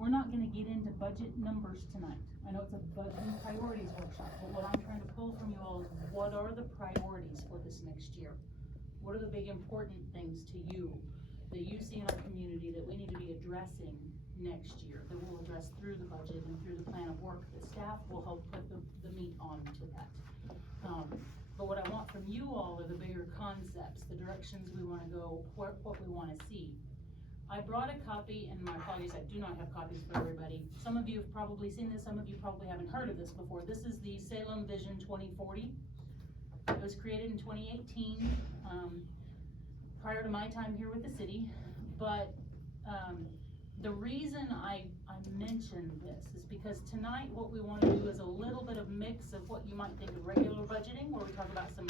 we're not gonna get into budget numbers tonight. I know it's a budget priorities workshop, but what I'm trying to pull from you all is what are the priorities for this next year? What are the big important things to you that you see in our community that we need to be addressing next year, that we'll address through the budget and through the plan of work, that staff will help put the meat onto that. But what I want from you all are the bigger concepts, the directions we wanna go, what we wanna see. I brought a copy, and my apologies, I do not have copies for everybody. Some of you have probably seen this, some of you probably haven't heard of this before. This is the Salem Vision 2040. It was created in 2018, prior to my time here with the city, but the reason I mentioned this is because tonight what we want to do is a little bit of mix of what you might think of regular budgeting, where we talk about some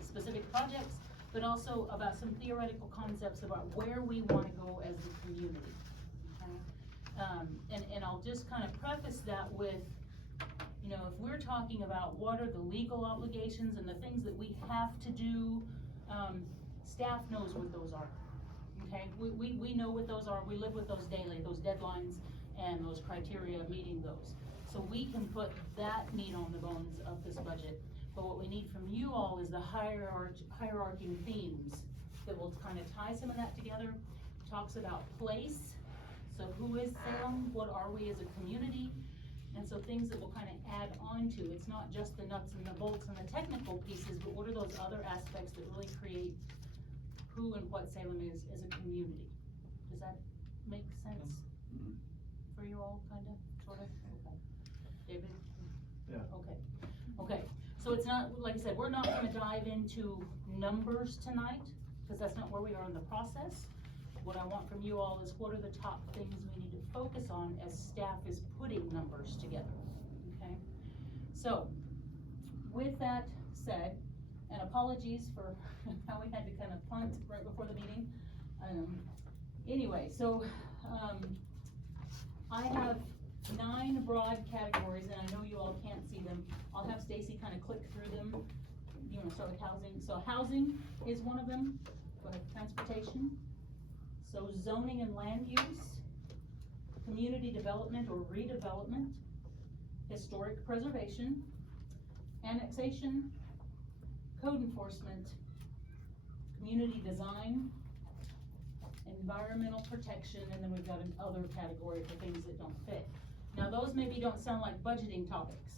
specific projects, but also about some theoretical concepts about where we want to go as a community. Okay? And I'll just kind of preface that with, you know, if we're talking about what are the legal obligations and the things that we have to do, staff knows what those are. Okay, we know what those are, we live with those daily, those deadlines and those criteria, meeting those. So we can put that meat on the bones of this budget. But what we need from you all is the hierarchy themes that will kind of tie some of that together. Talks about place, so who is Salem, what are we as a community? And so things that will kind of add on to, it's not just the nuts and the bolts and the technical pieces, but what are those other aspects that really create who and what Salem is as a community. Does that make sense for you all, kind of, sort of? Okay. David? Yeah. Okay. Okay. So it's not, like I said, we're not gonna dive into numbers tonight, because that's not where we are in the process. What I want from you all is what are the top things we need to focus on as staff is putting numbers together, okay? So, with that said, and apologies for how we had to kind of punt right before the meeting. Anyway, so I have 9 broad categories, and I know you all can't see them. I'll have Stacy kind of click through them. You want to start with housing? So housing is one of them. Go ahead. Transportation. So zoning and land use, community development or redevelopment, historic preservation, annexation, code enforcement, community design, environmental protection, and then we've got another category for things that don't fit. Now those maybe don't sound like budgeting topics,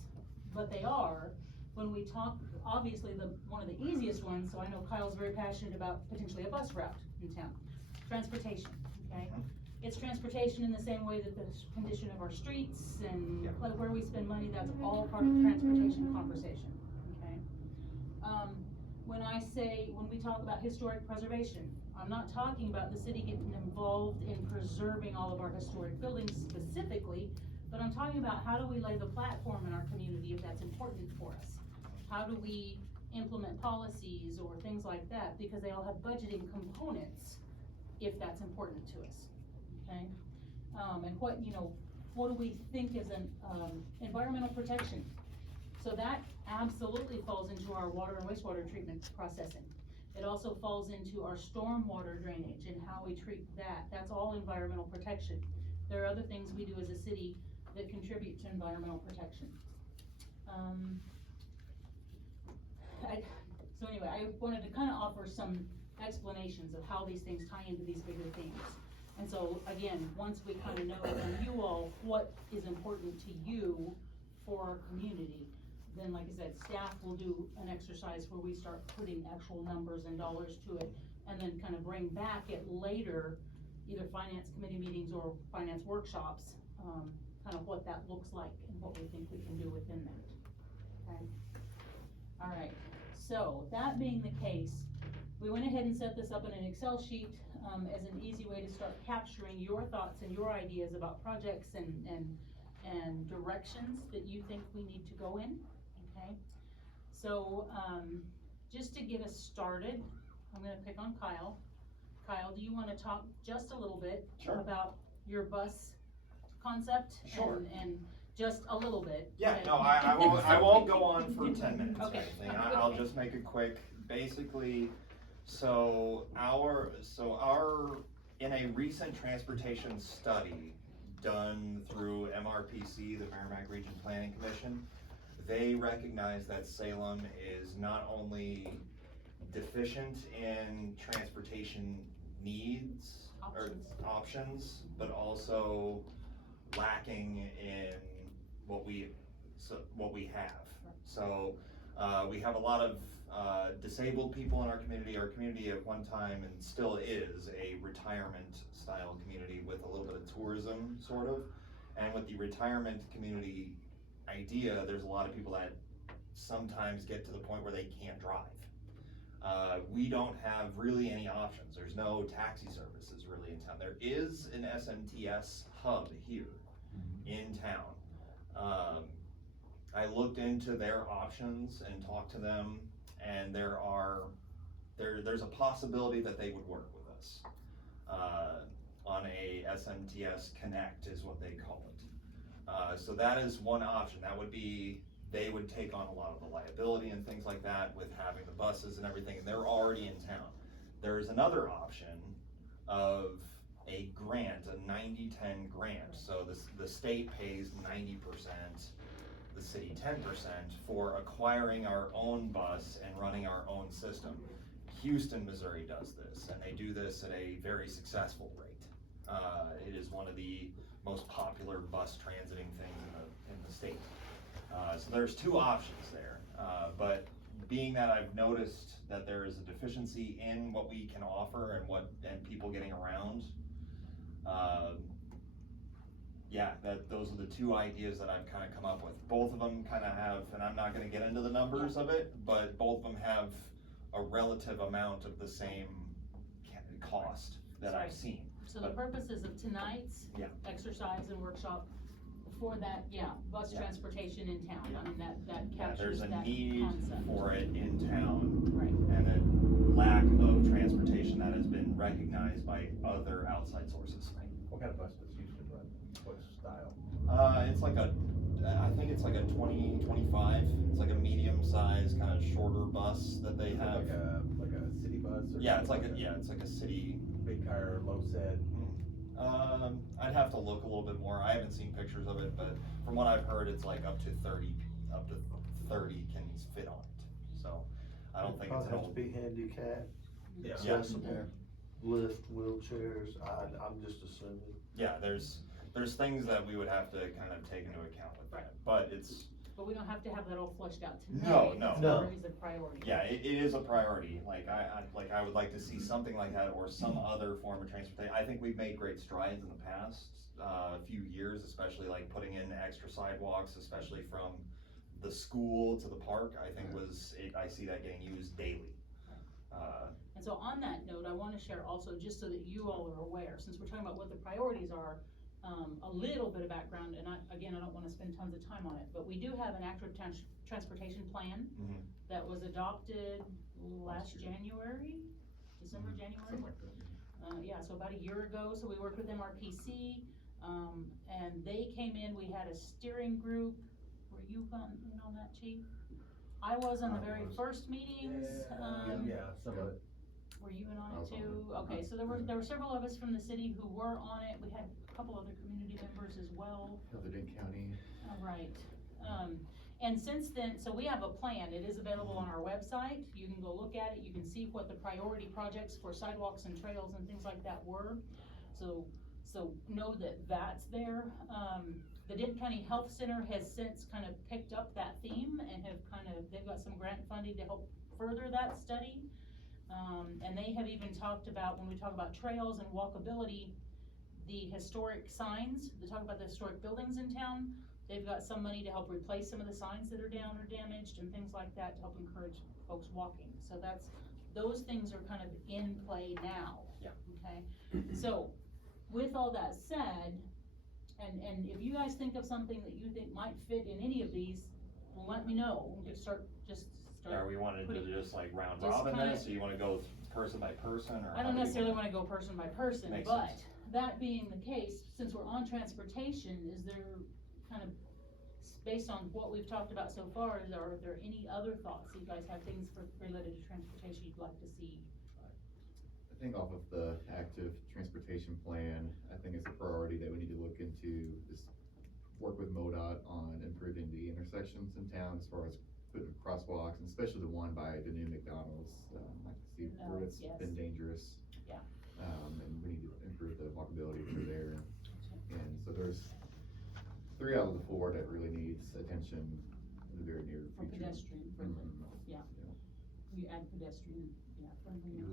but they are when we talk, obviously one of the easiest ones, so I know Kyle's very passionate about potentially a bus route in town. Transportation, okay? It's transportation in the same way that the condition of our streets and like where we spend money, that's all part of the transportation conversation, okay? When we talk about historic preservation, I'm not talking about the city getting involved in preserving all of our historic buildings specifically, but I'm talking about how do we lay the platform in our community if that's important for us? How do we implement policies or things like that, because they all have budgeting components if that's important to us, okay? And what do we think is an environmental protection? So that absolutely falls into our water and wastewater treatment processing. It also falls into our stormwater drainage and how we treat that. That's all environmental protection. There are other things we do as a city that contribute to environmental protection. So anyway, I wanted to kind of offer some explanations of how these things tie into these bigger themes. And so again, once we kind of know from you all what is important to you for our community, then like I said, staff will do an exercise where we start putting actual numbers and dollars to it, and then kind of bring back at later, either finance committee meetings or finance workshops, kind of what that looks like and what we think we can do within that, okay? All right, so that being the case, we went ahead and set this up in an Excel sheet as an easy way to start capturing your thoughts and your ideas about projects and directions that you think we need to go in, okay? So just to get us started, I'm gonna pick on Kyle. Kyle, do you wanna talk just a little bit about your bus concept? Sure. And just a little bit. Yeah, okay? no, I won't go on for 10 minutes or Okay. anything. I'll Okay. just make it quick. Basically, in a recent transportation study done through MRPC, the Merrimack Region Planning Commission. They recognize that Salem is not only deficient in transportation needs or options, but also lacking in what we have. So we have a lot of disabled people in our community. Our community at one time and still is a retirement style community with a little bit of tourism sort of. And with the retirement community idea, there's a lot of people that sometimes get to the point where they can't drive. We don't have really any options. There's no taxi services really in town. There is an SMTS hub here in town. I looked into their options and talked to them, and there's a possibility that they would work with us on a SMTS Connect is what they call it. So that is one option. That would be, they would take on a lot of the liability and things like that with having the buses and everything, and they're already in town. There's another option of a grant, a 90-10 grant. So the state pays 90%, the city 10% for acquiring our own bus and running our own system. Houston, Missouri does this, and they do this at a very successful rate. It is one of the most popular bus transiting things in the state. So there's two options there, but being that I've noticed that there is a deficiency in what we can offer and people getting around, yeah, those are the two ideas that I've kind of come up with. Both of them kind of have, and I'm not going to get into the numbers of it, but both of them have a relative amount of the same cost that I've seen. So the purposes of tonight's exercise and workshop for that, bus transportation in town, I mean, that captures that concept. There's a need for it in town. Right. And a lack of transportation that has been recognized by other outside sources. What kind of bus does Houston run? What style? It's like I think it's like a 2025. It's like a medium-sized, kind of shorter bus that they have. Like a city bus? Or yeah, it's like a city. Big tire, low set. I'd have to look a little bit more. I haven't seen pictures of it, but from what I've heard, it's like up to 30 can fit on it. So I don't think it's an old. Have to be handicapped, Yeah. accessible, lift, wheelchairs. I'm just assuming. Yeah, there's things that we would have to kind of take into account with that, but it's. But we don't have to have that all fleshed out tonight. No. It's a priority. Yeah, it is a priority. Like I would like to see something like that or some other form of transportation. I think we've made great strides in the past few years, especially like putting in extra sidewalks, especially from the school to the park. I think I see that getting used daily. And so on that note, I want to share also, just so that you all are aware, since we're talking about what the priorities are, a little bit of background, and I don't want to spend tons of time on it, but we do have an active transportation plan that was adopted last January, December, January? Yeah, so about a year ago. So we worked with MRPC, and they came in. We had a steering group. Were you in on that, Chief? I was on the very first meetings. Some of it. Were you in on it too? Okay, so there were several of us from the city who were on it. We had a couple other community members as well. Hunterdon County. Right. And since then, so we have a plan. It is available on our website. You can go look at it. You can see what the priority projects for sidewalks and trails and things like that were. So know that that's there. The Denton County Health Center has since kind of picked up that theme and they've got some grant funding to help further that study. And they have even talked about, when we talk about trails and walkability, the historic signs, they talk about the historic buildings in town. They've got some money to help replace some of the signs that are down or damaged and things like that to help encourage folks walking. So those things are kind of in play now. Yeah. Okay. So with all that said, and if you guys think of something that you think might fit in any of these, let me know. We'll start. Are we wanted to just like round just robin kinda, this, or you wanna go person by person, or? I don't necessarily wanna go person by person, Makes but sense. that being the case, since we're on transportation, is there kind of, based on what we've talked about so far, are there any other thoughts? You guys have things related to transportation you'd like to see? I think off of the active transportation plan, I think it's a priority that we need to look into, is work with MoDOT on improving the intersections in town as far as putting crosswalks, and especially the one by the new McDonald's. I can see where it's yes. been dangerous. Yeah. And we need to improve the walkability through there. And so there's 3 out of the 4 that really needs attention in the very near For future. pedestrian friendly, Mhm. yeah. You add pedestrian, yeah, friendly.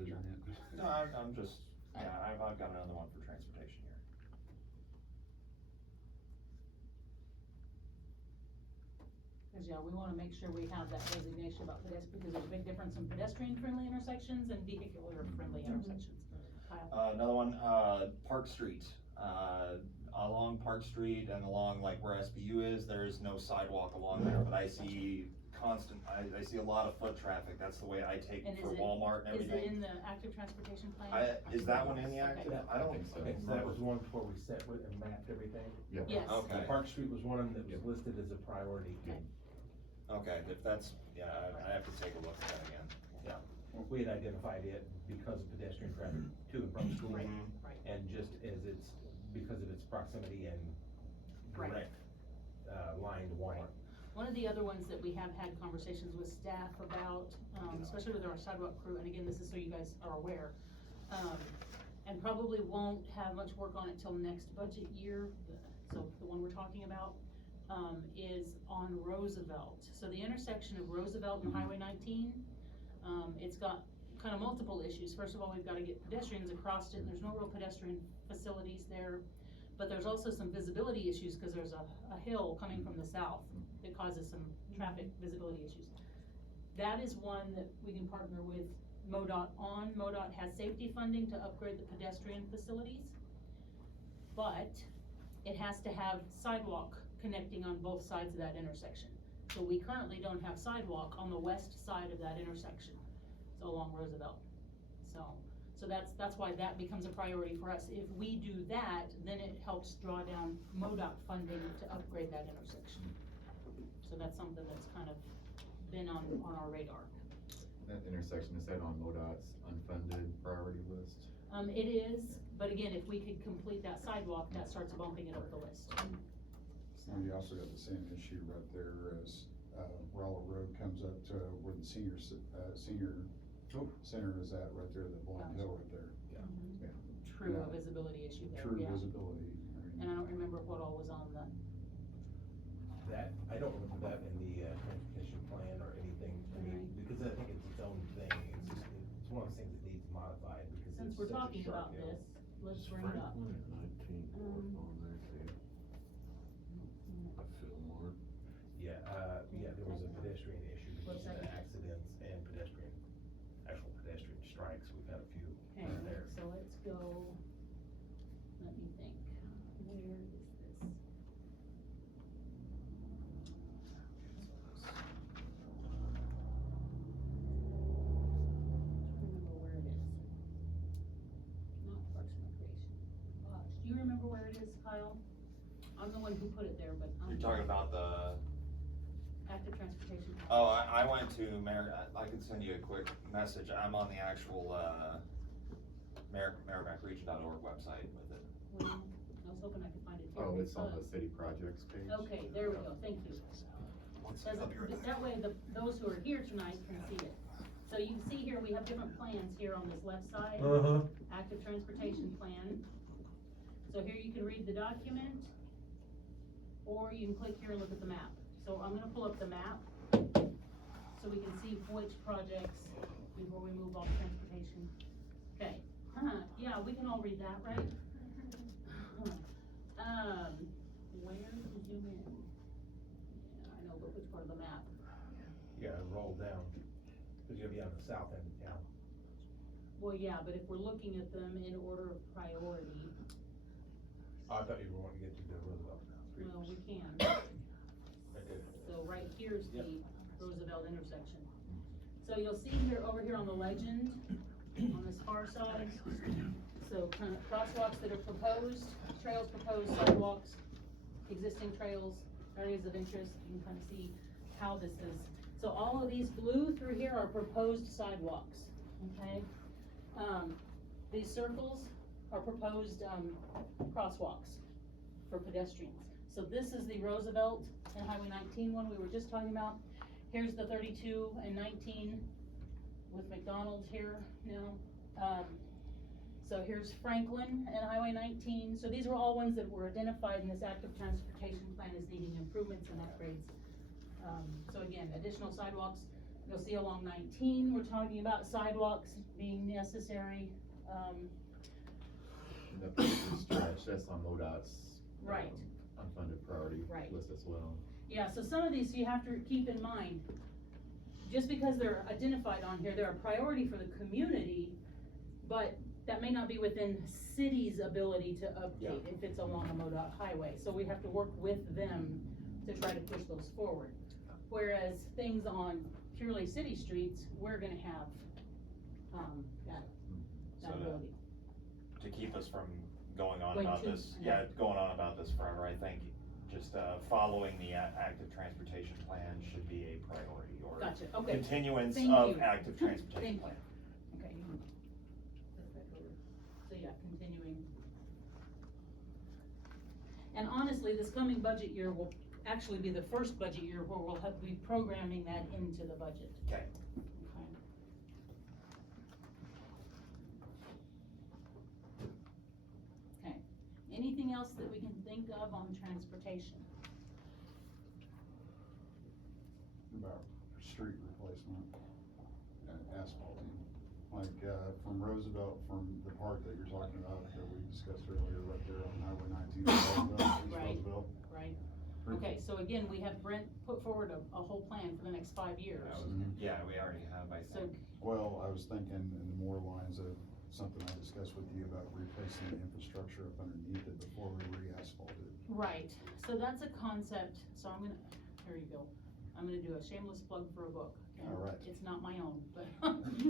No, I'm just, yeah, I've got another one for transportation here. Cause yeah, we wanna make sure we have that designation about pedestrian, because there's a big difference in pedestrian friendly intersections and vehicular friendly intersections. Kyle? Another one, Park Street, along Park Street and along like where SBU is, there is no sidewalk along there, but I see I see a lot of foot traffic, that's the way I take And for is it- Walmart and Is it everything. in the active transportation plan? Is that one in the active? Okay. I don't think so. Okay, so that was one where we set with and mapped everything. Yeah. Yes. Okay. And Park Street was one of them that was listed as a priority. Okay. Okay, if that's, yeah, I have to take a look at that again. Yeah, we had identified it because of pedestrian traffic to and from school. Right, Mhm. right. And just as it's, because of its proximity and Right. direct, line to Walmart. One of the other ones that we have had conversations with staff about, especially with our sidewalk crew, and again, this is so you guys are aware, and probably won't have much work on it till next budget year, so the one we're talking about, is on Roosevelt. So the intersection of Roosevelt and Highway 19, it's got kind of multiple issues. First of all, we've gotta get pedestrians across it, and there's no real pedestrian facilities there. But there's also some visibility issues, cause there's a hill coming from the south that causes some traffic visibility issues. That is one that we can partner with MoDOT on. MoDOT has safety funding to upgrade the pedestrian facilities, but it has to have sidewalk connecting on both sides of that intersection. So we currently don't have sidewalk on the west side of that intersection, so along Roosevelt. So that's why that becomes a priority for us. If we do that, then it helps draw down MoDOT funding to upgrade that intersection. So that's something that's kind of been on our radar. That intersection, is that on MoDOT's unfunded priority list? It is, but again, if we could complete that sidewalk, that starts bumping it up the list. So, And you also got the same issue right there as, Rollo Road comes up to where the senior center is at, right there, the Blind Hill right there. True, a Yeah. visibility issue there, True yeah. visibility. And I don't remember what all was on the, That, I don't remember that in the, transportation plan or anything, I mean, because I think it's its own thing, it's just, it's one of those things that needs modified, because since it's we're such a talking sharp about hill. this, let's bring it up. Yeah, there was a pedestrian issue because What's of that? the accidents and actual pedestrian strikes, we've had a few Okay, there. so let's go, let me think, where is this? Remember where it is. Not Parks and Recreation. Gosh, do you remember where it is, Kyle? I'm the one who put it there, but I'm. You're talking about the, Active transportation. oh, I went to I could send you a quick message, I'm on the actual, merrimackregion.org website with it. Well, I was hoping I could find it here. Oh, it's on the city projects page. Okay, there we go, thank you. That way, those who are here tonight can see it. So you can see here, we have different plans here on this left side, active transportation plan. So here you can read the document, or you can click here and look at the map. So I'm gonna pull up the map, so we can see which projects before we move on to transportation. Okay, yeah, we can all read that, right? Where to zoom in? Yeah, I know, but which part of the map? Yeah, roll down, cause you're gonna be on the south end of town. Well, yeah, but if we're looking at them in order of priority, Oh, I thought you were wanting to get to the Roosevelt Street. well, we can. Okay. So right here's Yep. the Roosevelt intersection. So you'll see here, over here on the legend, on this far side, so kind of crosswalks that are proposed, trails proposed, sidewalks, existing trails, areas of interest, you can kind of see how this is. So all of these blue through here are proposed sidewalks, okay? These circles are proposed, crosswalks for pedestrians. So this is the Roosevelt and Highway 19 one we were just talking about. Here's the 32 and 19 with McDonald's here now. So here's Franklin and Highway 19. So these were all ones that were identified in this active transportation plan as needing improvements and upgrades. So again, additional sidewalks. You'll see along 19, we're talking about sidewalks being necessary. And the first stretch, that's on MoDOT's. Right. Unfunded priority Right. list as well. Yeah, so some of these you have to keep in mind, just because they're identified on here, they're a priority for the community, but that may not be within city's ability to update if it's along a MoDOT highway. So we have to work with them to try to push those forward. Whereas things on purely city streets, we're gonna have, that So ability. to keep us from going on Going about too- this, yeah. going on about this forever, I think just, following the active transportation plan should be a priority, or Gotcha, okay. continuance Thank of you. active transportation Thank you. plan. Okay, you can put it back over. So yeah, continuing. And honestly, this coming budget year will actually be the first budget year where we'll have, be programming that into the budget. Okay. Okay. Okay, anything else that we can think of on transportation? About street replacement and asphalting. Like, from Roosevelt, from the part that you're talking about, that we discussed earlier, right there on Highway 19, Roosevelt, East Right. Roosevelt. Right, okay, so again, we have Brent put forward a whole plan for the next 5 years. Yeah, we already have, I So, think. Well, I was thinking in the more lines of something I discussed with you about replacing the infrastructure up underneath it before we re-asphalt it. right, so that's a concept, so I'm gonna, here you go. I'm gonna do a shameless plug for a book. and All right. It's not my own, but.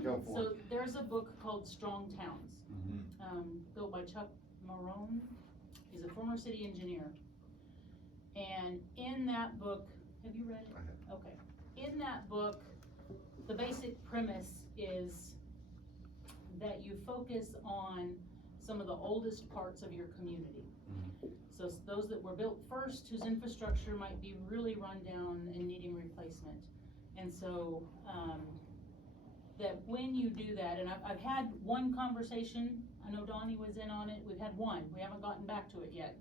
Go for So it. there's a book called Strong Towns, Mhm. built by Chuck Marone. He's a former city engineer. And in that book, have you read it? I have. Okay, in that book, the basic premise is that you focus on some of the oldest parts of your community. So those that were built first, whose infrastructure might be really run down and needing replacement. And so, that when you do that, and I've had one conversation, I know Donnie was in on it, we've had one, we haven't gotten back to it yet,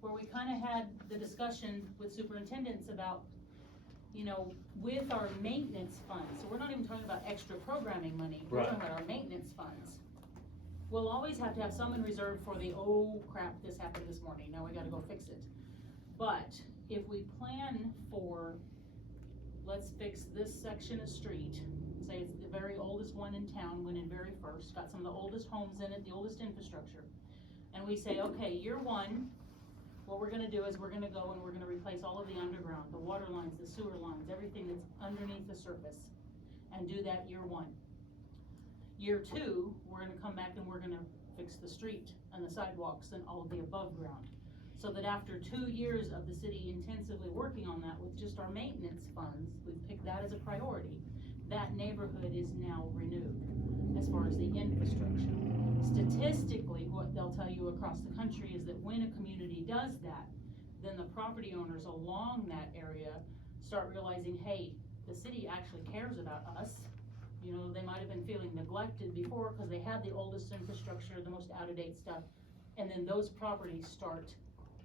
where we kinda had the discussion with superintendents about, you know, with our maintenance funds, so we're not even talking about extra programming money, we're talking Right. about our maintenance funds. We'll always have to have some in reserve for the, oh crap, this happened this morning, now we gotta go fix it. But if we plan for, let's fix this section of street, say it's the very oldest one in town, went in very first, got some of the oldest homes in it, the oldest infrastructure. And we say, okay, year one, what we're gonna do is we're gonna go and we're gonna replace all of the underground, the water lines, the sewer lines, everything that's underneath the surface. And do that year one. Year two, we're gonna come back and we're gonna fix the street and the sidewalks and all of the above ground. So that after 2 years of the city intensively working on that with just our maintenance funds, we've picked that as a priority, that neighborhood is now renewed as far as the infrastructure. Statistically, what they'll tell you across the country is that when a community does that, then the property owners along that area start realizing, hey, the city actually cares about us. You know, they might have been feeling neglected before because they had the oldest infrastructure, the most out-of-date stuff. And then those properties start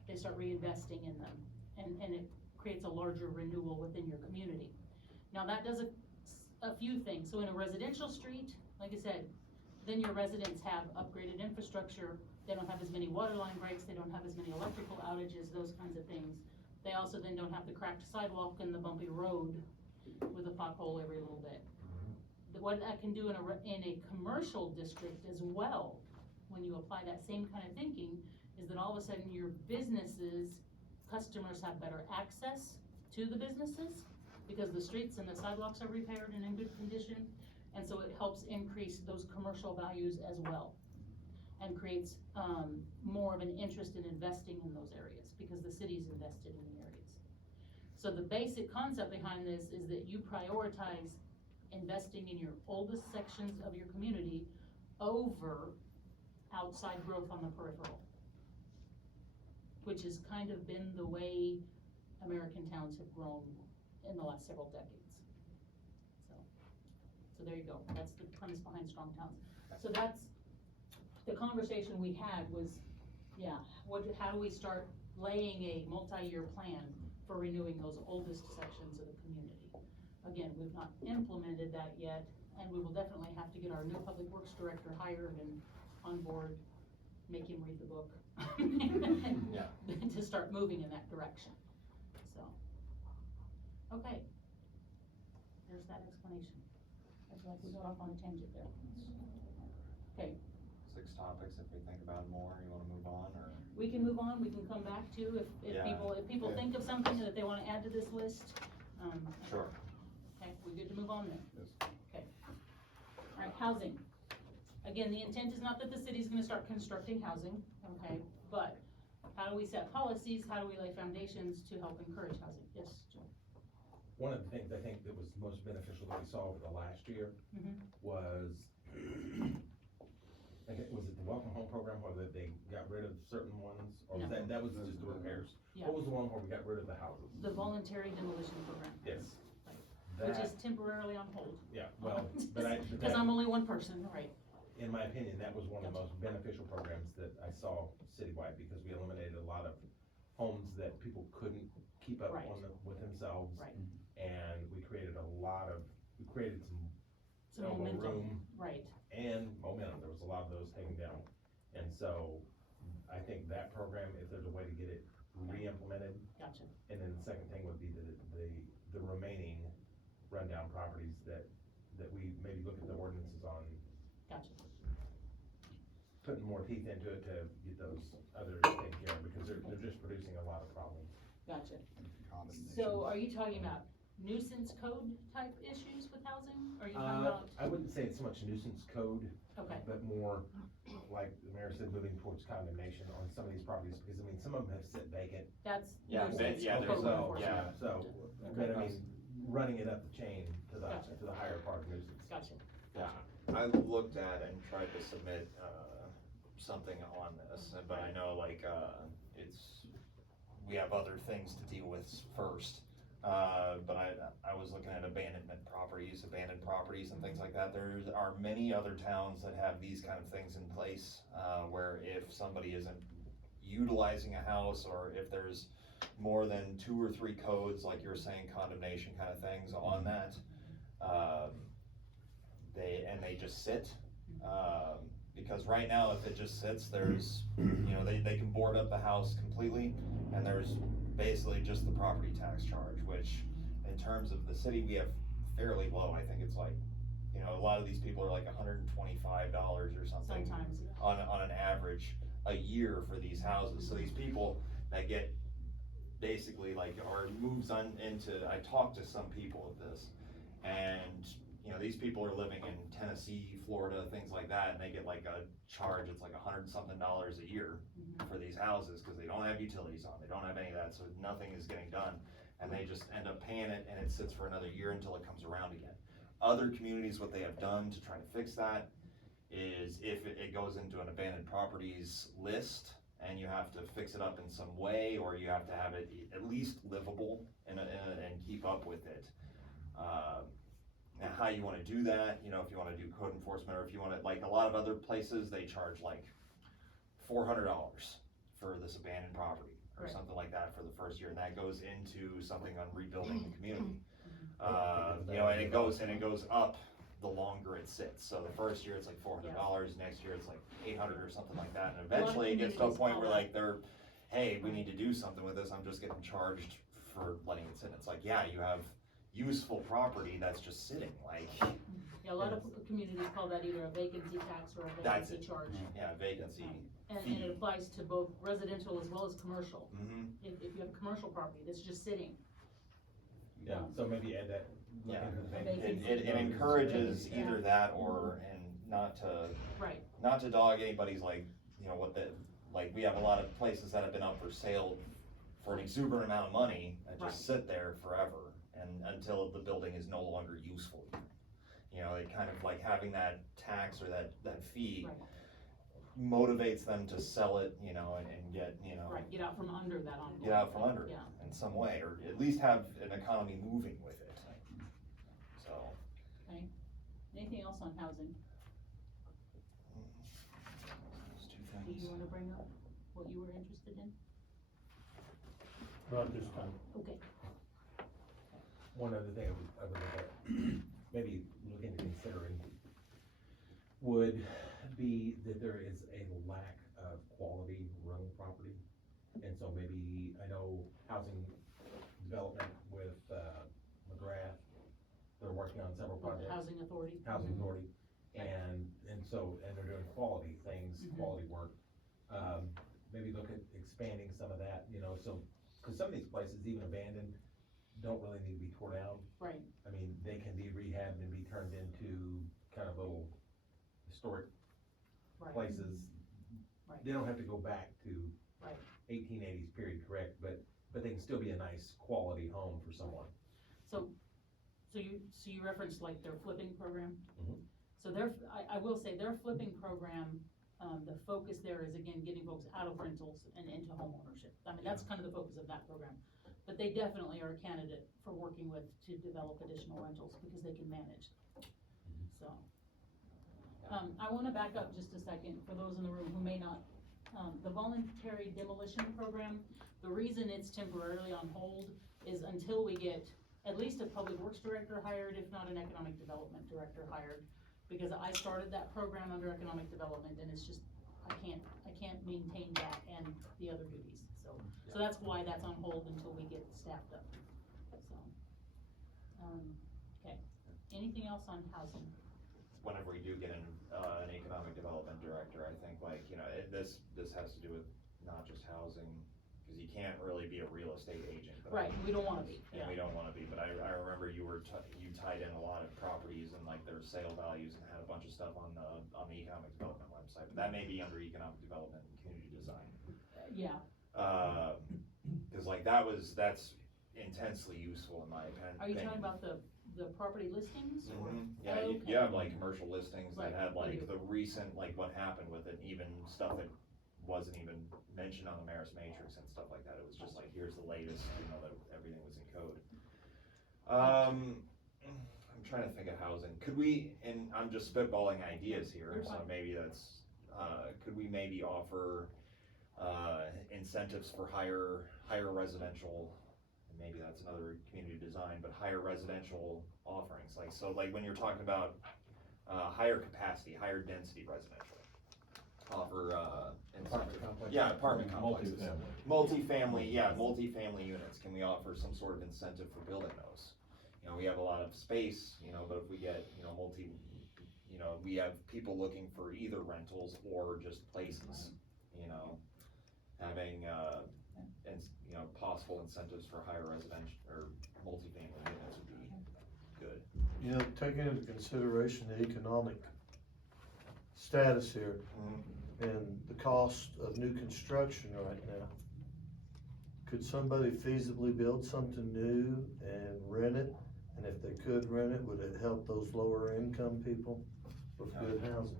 reinvesting in them. And it creates a larger renewal within your community. Now that does a few things. So in a residential street, like I said, then your residents have upgraded infrastructure. They don't have as many water line breaks. They don't have as many electrical outages, those kinds of things. They also then don't have the cracked sidewalk and the bumpy road with a pothole every little bit. What that can do in a commercial district as well, when you apply that same kind of thinking, is that all of a sudden your businesses, customers have better access to the businesses because the streets and the sidewalks are repaired and in good condition. And so it helps increase those commercial values as well and creates more of an interest in investing in those areas because the city's invested in the areas. So the basic concept behind this is that you prioritize investing in your oldest sections of your community over outside growth on the peripheral. Which has kind of been the way American towns have grown in the last several decades. So there you go, that's the premise behind Strong Towns. So that's, the conversation we had was, yeah, how do we start laying a multi-year plan for renewing those oldest sections of the community? Again, we've not implemented that yet, and we will definitely have to get our new public works director hired and on board, make him read the book. Yeah. To start moving in that direction, so. Okay. There's that explanation. I feel like we got off on a tangent there. Okay, 6 topics, if we think about more, you wanna move on, or? we can move on, we can come back to if Yeah. people Yeah. think of something that they wanna add to this list. Sure. Okay, we good to move on then? Yes. Okay. Alright, housing. Again, the intent is not that the city's gonna start constructing housing, okay, but how do we set policies, how do we lay foundations to help encourage housing? Yes, Joe? One of the things I think that was most beneficial that we saw over the last year Mhm. was, I think, was it the Welcome Home Program, where they got rid of certain ones, or was No. that was just the repairs? Yeah. What was the one where we got rid of the houses? The voluntary demolition program. Yes. Which That, is temporarily on hold. yeah, well, but Cause I'm only one person, right, in my opinion, that was one of the most beneficial programs that I saw citywide, because we eliminated a lot of homes that people couldn't keep up Right. with themselves. right, And we created some some elbow momentum, room right, and momentum. There was a lot of those taken down. And so I think that program, if there's a way to get it re-implemented, gotcha, and then the second thing would be the remaining rundown properties that we maybe look at the ordinances on, gotcha, putting more teeth into it to get those others taken care of, because they're just producing a lot of problems. gotcha. Condemnation. So are you talking about nuisance code type issues with housing? Or are you talking about, I wouldn't say it's so much nuisance code, okay, but more, like the mayor said, moving towards condemnation on some of these properties, because I mean, some of them have sit vacant. that's Yeah, nuisance yeah, code there's a- enforcement. yeah. So, but I mean, running it up the chain to Gotcha. the higher part of nuisance. Gotcha, Yeah, I looked at and tried to submit, something on this, but I know we have other things to deal with first. But I was looking at abandoned properties and things like that. There are many other towns that have these kind of things in place, where if somebody isn't utilizing a house, or if there's more than 2 or 3 codes, like you were saying, condemnation kind of things on that, they just sit. Because right now, if it just sits, there's, they can board up the house completely, and there's basically just the property tax charge, which in terms of the city, we have fairly low. I think it's like, a lot of these people are like $125 or something sometimes, yeah. on an average a year for these houses. So these people that get basically are moves on into, I talked to some people of this, and these people are living in Tennessee, Florida, things like that, and they get like a charge, it's like $100-something a year for these houses, cause they don't have utilities on, they don't have any of that, so nothing is getting done. And they just end up paying it, and it sits for another year until it comes around again. Other communities, what they have done to try to fix that is if it goes into an abandoned properties list, and you have to fix it up in some way, or you have to have it at least livable and keep up with it. Now, how you wanna do that, if you wanna do code enforcement, or if you wanna, like a lot of other places, they charge like $400 for this abandoned property, or Right. something like that for the first year, and that goes into something on rebuilding the community. And it goes up the longer it sits, so the first year it's like $400, next year it's like 800 or something like that, and A lot of eventually it gets to a communities point call where that- like hey, we need to do something with this, I'm just getting charged for letting it sit. It's like, yeah, you have useful property that's just sitting, like, Yeah, a lot of communities call that either a vacancy tax or a That's vacancy charge. yeah, vacancy. And fee. it applies to both residential as well as commercial. Mm-hmm. If you have commercial property that's just sitting, Yeah, so maybe add that. look Yeah. into the Vacancy. It encourages either that or, and not to dog anybody's we have a lot of places that have been up for sale for an exuberant amount of money that Right. just sit there forever and until the building is no longer useful. They kind of like having that tax or that fee. right, motivates them to sell it, you know, and get, you know, Right, get out from under that envelope. get out from under it Yeah, in some way, or at least have an economy moving with it. So, okay. Anything else on housing? those two Do things. you wanna bring up what you were interested in? Not this time. Okay. One other thing I would look at, maybe look into considering, would be that there is a lack of quality rental property. And so maybe, I know housing development with, McGrath, they're working on several With the projects. housing authority? Housing authority, and so, and they're doing quality things, Mhm. quality work. Maybe look at expanding some of that, you know, so, cause some of these places, even abandoned, don't really need to be tore down. Right, I mean, they can be rehabbed and be turned into kind of little historic right. places. Right. They don't have to go back to Right. 1880s period, correct, but they can still be a nice quality home for someone. So you referenced like their flipping program? Mhm. So I will say their flipping program, the focus there is again, getting folks out of rentals and into homeownership. I mean, that's kind of the focus of that program. But they definitely are a candidate for working with to develop additional rentals because they can manage. So. I wanna back up just a second for those in the room who may not, the voluntary demolition program, the reason it's temporarily on hold is until we get at least a public works director hired, if not an economic development director hired. Because I started that program under economic development and it's just, I can't maintain that and the other duties, so that's why that's on hold until we get staffed up, so. Okay, anything else on housing? Whenever we do get an economic development director, I think like, you know, this has to do with not just housing, cause you can't really be a real estate agent. but Right, we don't wanna be, And yeah. we don't wanna be, but I remember you tied in a lot of properties and like their sale values and had a bunch of stuff on the economic development website, but that may be under economic development and community design. Yeah, Cause like that's intensely useful in my opinion. are you talking about the property listings or? Yeah, you Okay. have like commercial listings that Right, had we like do. the recent, like what happened with it, even stuff that wasn't even mentioned on the Maris Matrix and stuff like that. It was just like, here's the latest, you know, that everything was in code. I'm trying to think of housing. Could we, and I'm just spitballing ideas here, You're so fine. maybe that's, could we maybe offer, incentives for higher residential, and maybe that's another community design, but higher residential offerings, like, so like when you're talking about, higher capacity, higher density residential, offer, Apartment incentive. complex. Yeah, apartment complexes. Multifamily. Multifamily units, can we offer some sort of incentive for building those? You know, we have a lot of space, you know, but if we get, you know, we have people looking for either rentals or just places, you know, having, and, you know, possible incentives for higher residential, or multifamily units would be good. You know, taking into consideration the economic status here and the cost of new construction right now, could somebody feasibly build something new and rent it? And if they could rent it, would it help those lower income people with good housing?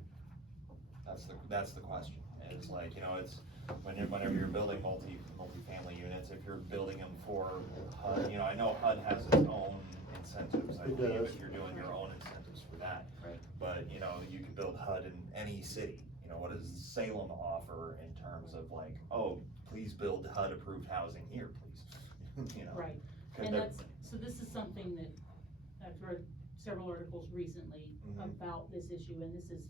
That's the question, it's like, you know, it's, whenever you're building multifamily units, if you're building them for HUD, you know, I know HUD has its own incentives, I It believe, does. if you're doing your own incentives for that. Right. But, you know, you can build HUD in any city, you know, what does Salem offer in terms of like, oh, please build HUD approved housing here, please, you know? Right, Could and there- that's, so this is something that I've read several articles recently Mhm. about this issue, and this is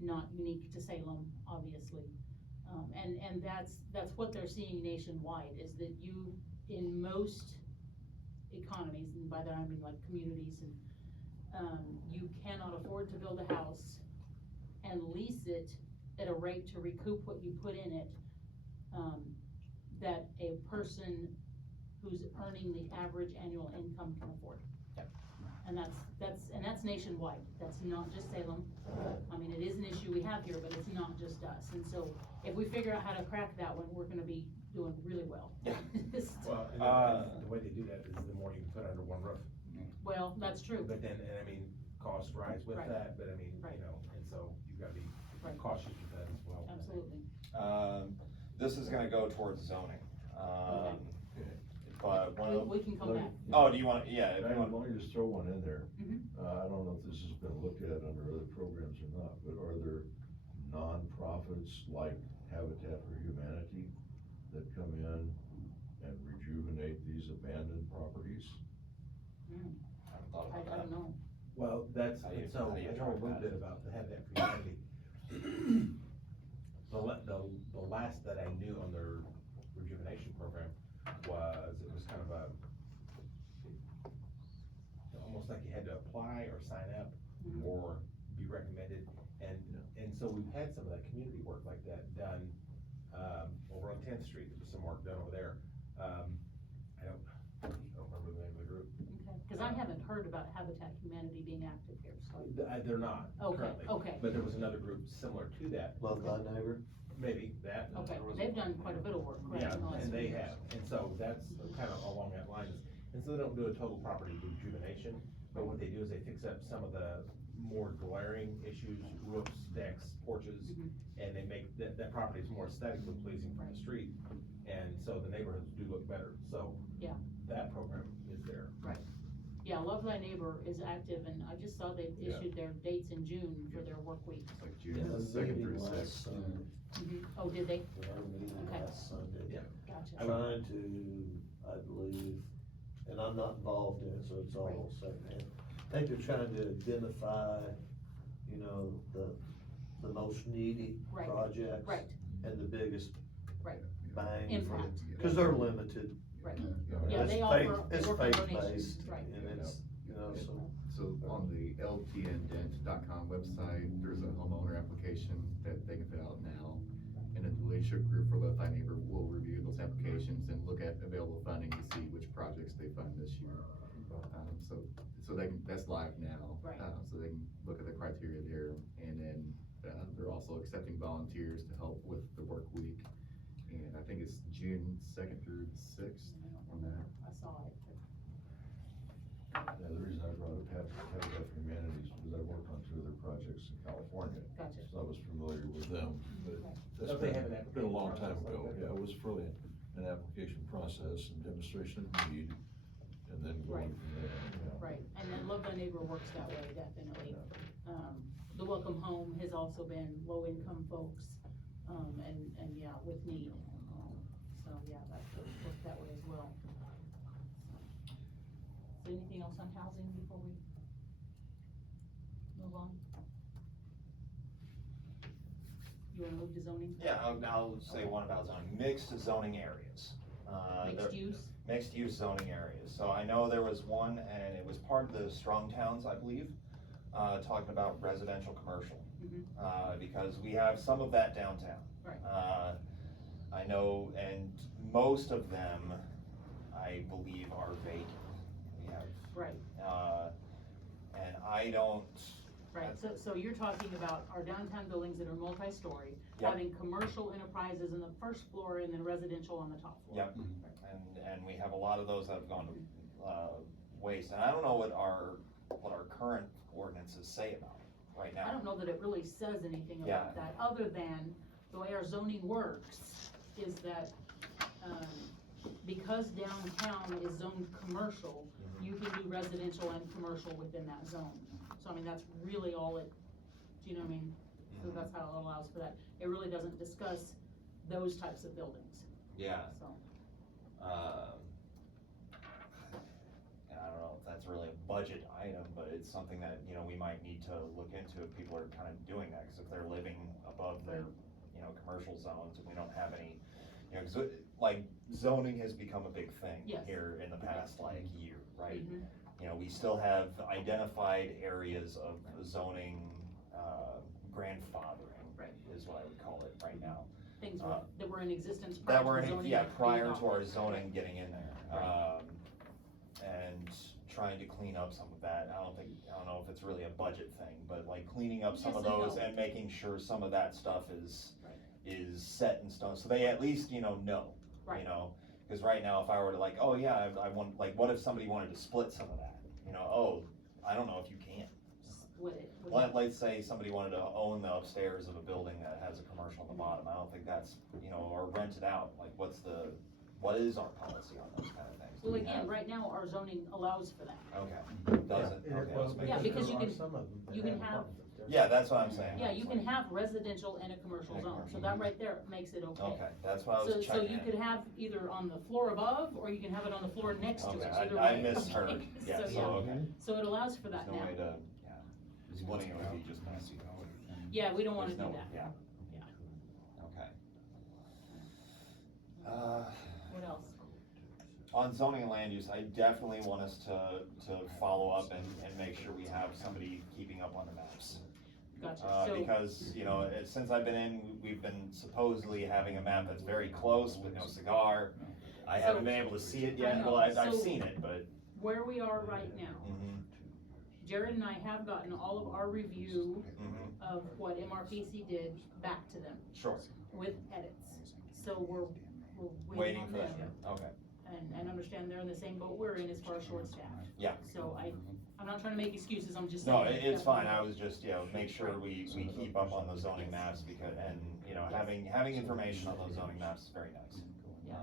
not unique to Salem, obviously. And that's what they're seeing nationwide, is that you, in most economies, and by that I mean like communities, and, you cannot afford to build a house and lease it at a rate to recoup what you put in it, that a person who's earning the average annual income can afford. Yep. And that's nationwide, that's not just Salem. I mean, it is an issue we have here, but it's not just us, and so if we figure out how to crack that one, we're gonna be doing really well. Yeah. Well, and the way they do that is the more you can put under one roof. Well, that's true, But then, and I mean, costs rise with Right. that, but I mean, Right. you know, and so you've gotta be Right. cautious with that as well. Absolutely. This is gonna go towards zoning, Okay. but one of, We can come back. oh, do you want, yeah, if you Let want, me just throw one in there. Mhm. I don't know if this has been looked at under other programs or not, but are there nonprofits like Habitat for Humanity that come in and rejuvenate these abandoned properties? Mm, I haven't thought I about that. don't know. Well, that's, How do you- and so, how do you I know a attract little that? bit about the Habitat for Humanity. The last that I knew on their rejuvenation program was, it was kind of a, almost like you had to apply or sign up Mhm. or be recommended, and so we've had some of that community work like that done, over on 10th Street, there was some work done over there. I don't remember the name of the group. Okay, cause I haven't heard about Habitat Humanity being active here, so. They're not Okay, currently, okay, but there was another group similar to that, Love thy neighbor. maybe that. okay, or was they've it- done quite a bit of work, correct? Yeah, in the last and few they years. have, and so that's kind of along that line, and so they don't do a total property rejuvenation, but what they do is they fix up some of the more glaring issues, roofs, decks, porches, Mhm. and they make, that property is more aesthetically pleasing from the street, and so the neighborhoods do look better, so. Yeah. That program is there. Yeah, Love Thy Neighbor is active, and I just saw they Yeah. issued their dates in June for their work week. It's like Yeah, June the second meeting through last sixth. Sunday. Oh, did they? We had a meeting Okay. last Sunday. Yeah. Gotcha. Trying to, I believe, and I'm not involved in it, so it's all secondhand. I think they're trying to identify, you know, the most needy Right. projects. Right, And the biggest Right. bang. for- Impact. Cause they're limited. right. Yeah. Yeah, It's they faith- offer- they It's offer faith donations, based, right. and it's, you know, so. So on the ltndent.com website, there's a homeowner application that they can fill out now. And then the leadership group for Love Thy Neighbor will review those applications and look at available funding to see which projects they fund this year. So they can, that's live now. Right. So they can look at the criteria there, and then, they're also accepting volunteers to help with the work week. And I think it's June second through the sixth on that. I saw it. Yeah, the reason I brought up Habitat for Humanity is because I worked on 2 of their projects in California, Gotcha. so I was familiar with them, but Right. that's Don't they have an been a long application time process ago. like that? Yeah, it was really an application process and demonstration of need, and then Right. going from there, you know. Right, and then Love Thy Neighbor works that way, definitely. The Welcome Home has also been low-income folks, and yeah, with need. So, yeah, that works that way as well. So anything else on housing before we move on? You wanna move to zoning? yeah, I'll say one about zoning, mixed zoning areas. Mixed use? Mixed use zoning areas, so I know there was one, and it was part of the Strong Towns, I believe, talking about residential commercial. Mhm. Because we have some of that downtown. Right. I know, and most of them, I believe, are vacant. We have, Right, and I don't, right, so you're talking about our downtown buildings that are multi-story, Yep. having commercial enterprises in the first floor and then residential on the top floor. Yep. and we have a lot of those that have gone to, waste, and I don't know what our current ordinances say about it right now. I don't know that it really says anything Yeah. about that, other than the way our zoning works is that, because downtown is zoned commercial, you can do residential and commercial within that zone. So I mean, that's really all it, do you know what I mean? So that's how it allows for that. It really doesn't discuss those types of buildings, Yeah, so. and I don't know if that's really a budget item, but it's something that, you know, we might need to look into if people are kind of doing that, cause if they're living above their, you know, commercial zones and we don't have any, you know, 'cause like zoning has become a big thing Yes. here in the past like year, right? Mhm. You know, we still have identified areas of zoning, grandfathering. Right. Is what I would call it right now. Things Uh, that were in existence prior That to were, the in zoning. yeah, being prior to our adopted. zoning getting in there. Right. And trying to clean up some of that, I don't know if it's really a budget thing, but like cleaning up some of Yes and those no. and making sure some of that stuff is, Right. is set in stone, so they at least, you know, Right. you know? Cause right now, if I were to like, oh yeah, I want, like, what if somebody wanted to split some of that? You know, oh, I don't know if you can. with it. Let's say somebody wanted to own the upstairs of a building that has a commercial on the bottom, I don't think that's, or rent it out, like, what is our policy on those kind of things? Do Well, we again, have- right now, our zoning allows for that. Okay, does it? Yeah, Okay, well, let's make Yeah, sure. because you there are can- some of them that you can have- apartments up there. Yeah, that's what I'm saying. Yeah, you can have residential and a commercial And a zone, so commercial. that right there makes it okay. Okay, that's what I So, was so checking. you could have either on the floor above, or you can have it on the floor next to Okay, it, either I way. misheard, Okay, yeah, so, so, yeah. okay, So it allows for there's that no now. way to, splitting it would be just messy. Yeah, we don't wanna There's do no- that. Yeah. Yeah. Okay. What else? On zoning and land use, I definitely want us to follow up and make sure we have somebody keeping up on the maps. Gotcha, so, Because, since I've been in, we've been supposedly having a map that's very close with no cigar. I So- haven't been able to see it I yet, know, well, I've so- seen it, but, where we are right now, Jared and I have gotten all of our review of what MRPC did back to them sure, with edits. So we're waiting waiting on for that, them, okay, and understand they're in the same boat we're in as far as short staff. yeah. So I'm not trying to make excuses, I'm just No, saying. it's fine, I was just, make sure we keep up on the zoning maps because, and, having information on those zoning maps is very nice. Yeah.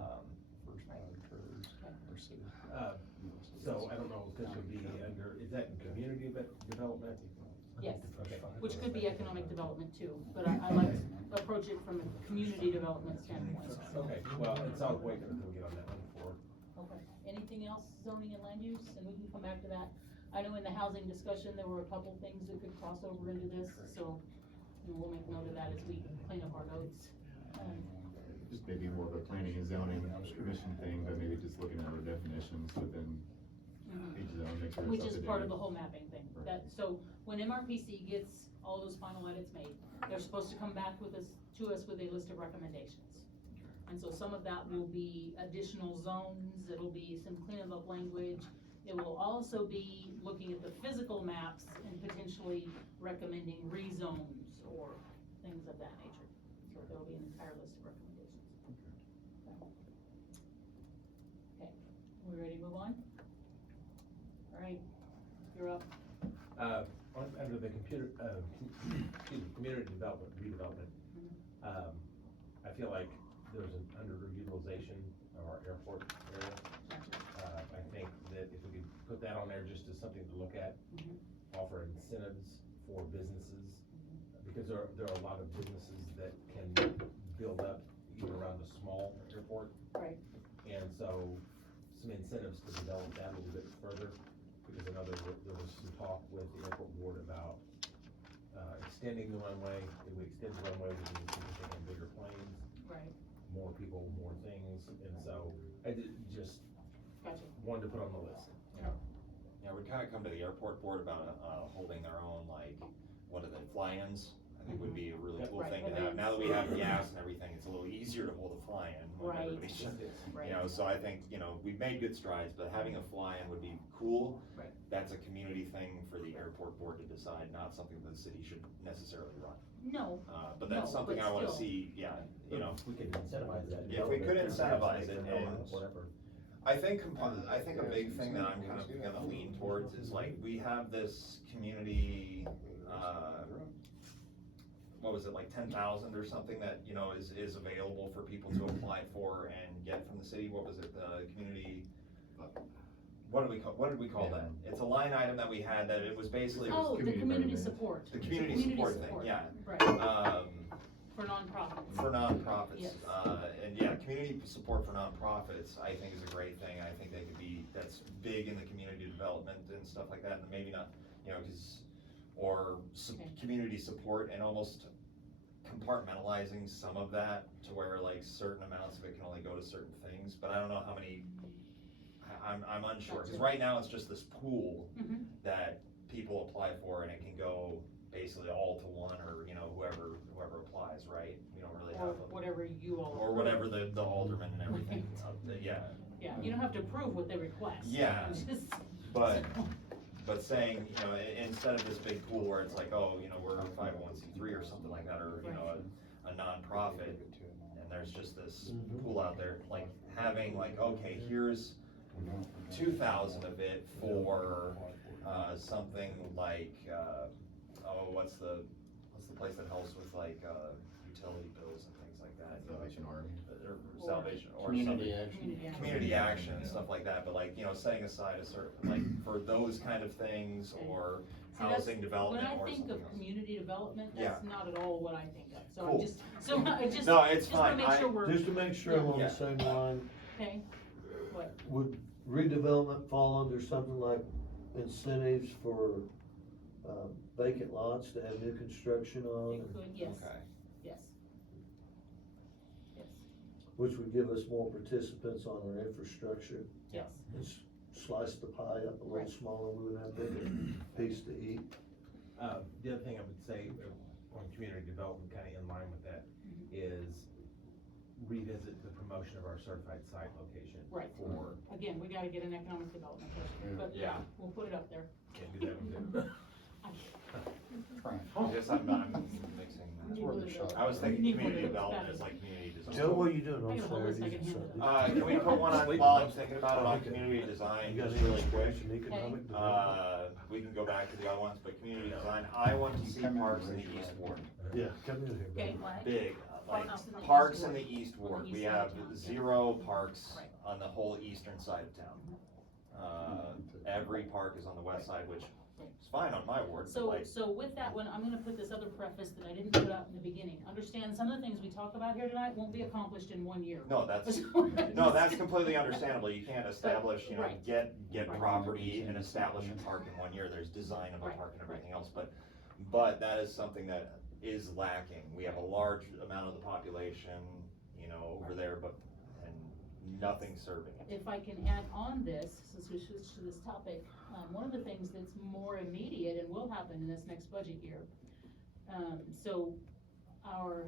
So I don't know if this would be under, is that in community development? Yes, Okay. which could be economic development too, but I like to approach it from a community development standpoint. Okay, well, it's all waiting until we get on that one for, Okay, anything else zoning and land use, and we can come back to that. I know in the housing discussion, there were a couple things that could cross over into this, so we'll make note of that as we clean up our notes. Just maybe more of a planning and zoning commission thing, but maybe just looking at our definitions within each zone, make sure it's Which up is to part date. of the whole mapping thing, Right. that, so when MRPC gets all those final edits made, they're supposed to come back to us with a list of recommendations. And so some of that will be additional zones, it'll be some cleanup of language, it will also be looking at the physical maps and potentially recommending rezones or things of that nature. So there'll be an entire list of recommendations. Okay, we ready to move on? All right, you're up. under the community development, redevelopment, I feel like there's an underutilization of our airport area. I think that if we could put that on there just as something to look at, Mhm. offer incentives for businesses, because there are a lot of businesses that can build up even around the small airport. Right. And so, some incentives to develop that a little bit further, because I know there was some talk with the airport board about, extending the runway. If we extend the runway, we need significantly bigger planes, Right, more people, more things, and so, I just gotcha. wanted to put on the list. Yeah, we'd kinda come to the airport board about, holding their own, like, what are they, fly-ins? I think would be a really cool Right, thing to have, now that we have gas and everything, it's a little easier to hold a fly-in when Right. everybody's just, Right. so I think, we've made good strides, but having a fly-in would be cool. Right. That's a community thing for the airport board to decide, not something the city should necessarily run. No, But that's No, something but I wanna still. see, If we could incentivize that. If we could incentivize it and- Whatever. I think a big thing that I'm kind of gonna lean towards is like, we have this community, what was it, like 10,000 or something that, is available for people to apply for and get from the city, what was it, the community? What did we call that? It's a line item that we had that it was basically, oh, the community community betterment. support. The community support thing, yeah. Right, for nonprofits. For nonprofits, Yes. and yeah, community support for nonprofits, I think is a great thing, I think they could be, that's big in the community development and stuff like that, and maybe not, Okay. community support and almost compartmentalizing some of that to where like certain amounts of it can only go to certain things, but I don't know how many, I'm unsure, cause Gotcha. right now it's just this pool Mhm. that people apply for and it can go basically all to one or, whoever applies, right? We don't really Or have, whatever you all. or whatever the alderman and everything, yeah, Yeah, you don't have to approve what they request. Yeah, Just- but saying, instead of this big pool where it's like, oh, we're a 501c3 or something like that, or, a nonprofit, and there's just this pool out there, like, having like, okay, here's 2,000 of it for, something like, what's the place that helps with like, utility bills and things like that? Salvation Army. Or Salvation, or Community something. action. Community action and stuff like that, but like, you know, setting aside a certain, like, for those kind of things, or See, that's- housing development When or I think something of else. community development, Yeah. that's not at all what I think of, so Cool. I'm just, so I just. No, it's just wanna fine. make sure we're, Just to make sure I'm on Yeah. the same line, okay, what, would redevelopment fall under something like incentives for, vacant lots to have new construction on? it could, yes, Okay. yes. Yes, Which would give us more participants on our infrastructure, yes, and slice the pie up a little Right. smaller, we would have a bigger piece to eat. The other thing I would say, on community development, kinda in line with that, is revisit the promotion of our certified site location. Right. For, again, we gotta get an economic development person, but Yeah. we'll put it up there. can't do that one too. Trying. I guess I'm mixing That's that. where the shop. I was thinking Need one community of those development back. is like community design. Joe, what are you doing I on got a whole list I Saturdays and can hand out. Sundays? Can we put one on, while I'm thinking about it, on community design, You got just any really quick? information, economic development? We can go back to the other ones, but community design, I want to see Come in, parks in raise the your East hand. Ward. Yeah, come in here, Okay, buddy. what? Big, like, Parks in the parks East in Ward. the East On the Ward, east we side have of town, yeah. 0 parks Right. on the whole eastern side of town. Every park is on the west side, which is fine on my ward, but So, like, so with that one, I'm gonna put this other preface that I didn't put out in the beginning. Understand, some of the things we talk about here tonight won't be accomplished in 1 year. no, that's, no, that's completely understandable, you can't establish, you know, Right. get Right. property and establish a park in 1 year, there's design of a Right. park and everything else, but that is something that is lacking. We have a large amount of the population, you know, over there, and nothing serving it. If I can add on this, since we switched to this topic, one of the things that's more immediate and will happen in this next budget year. So our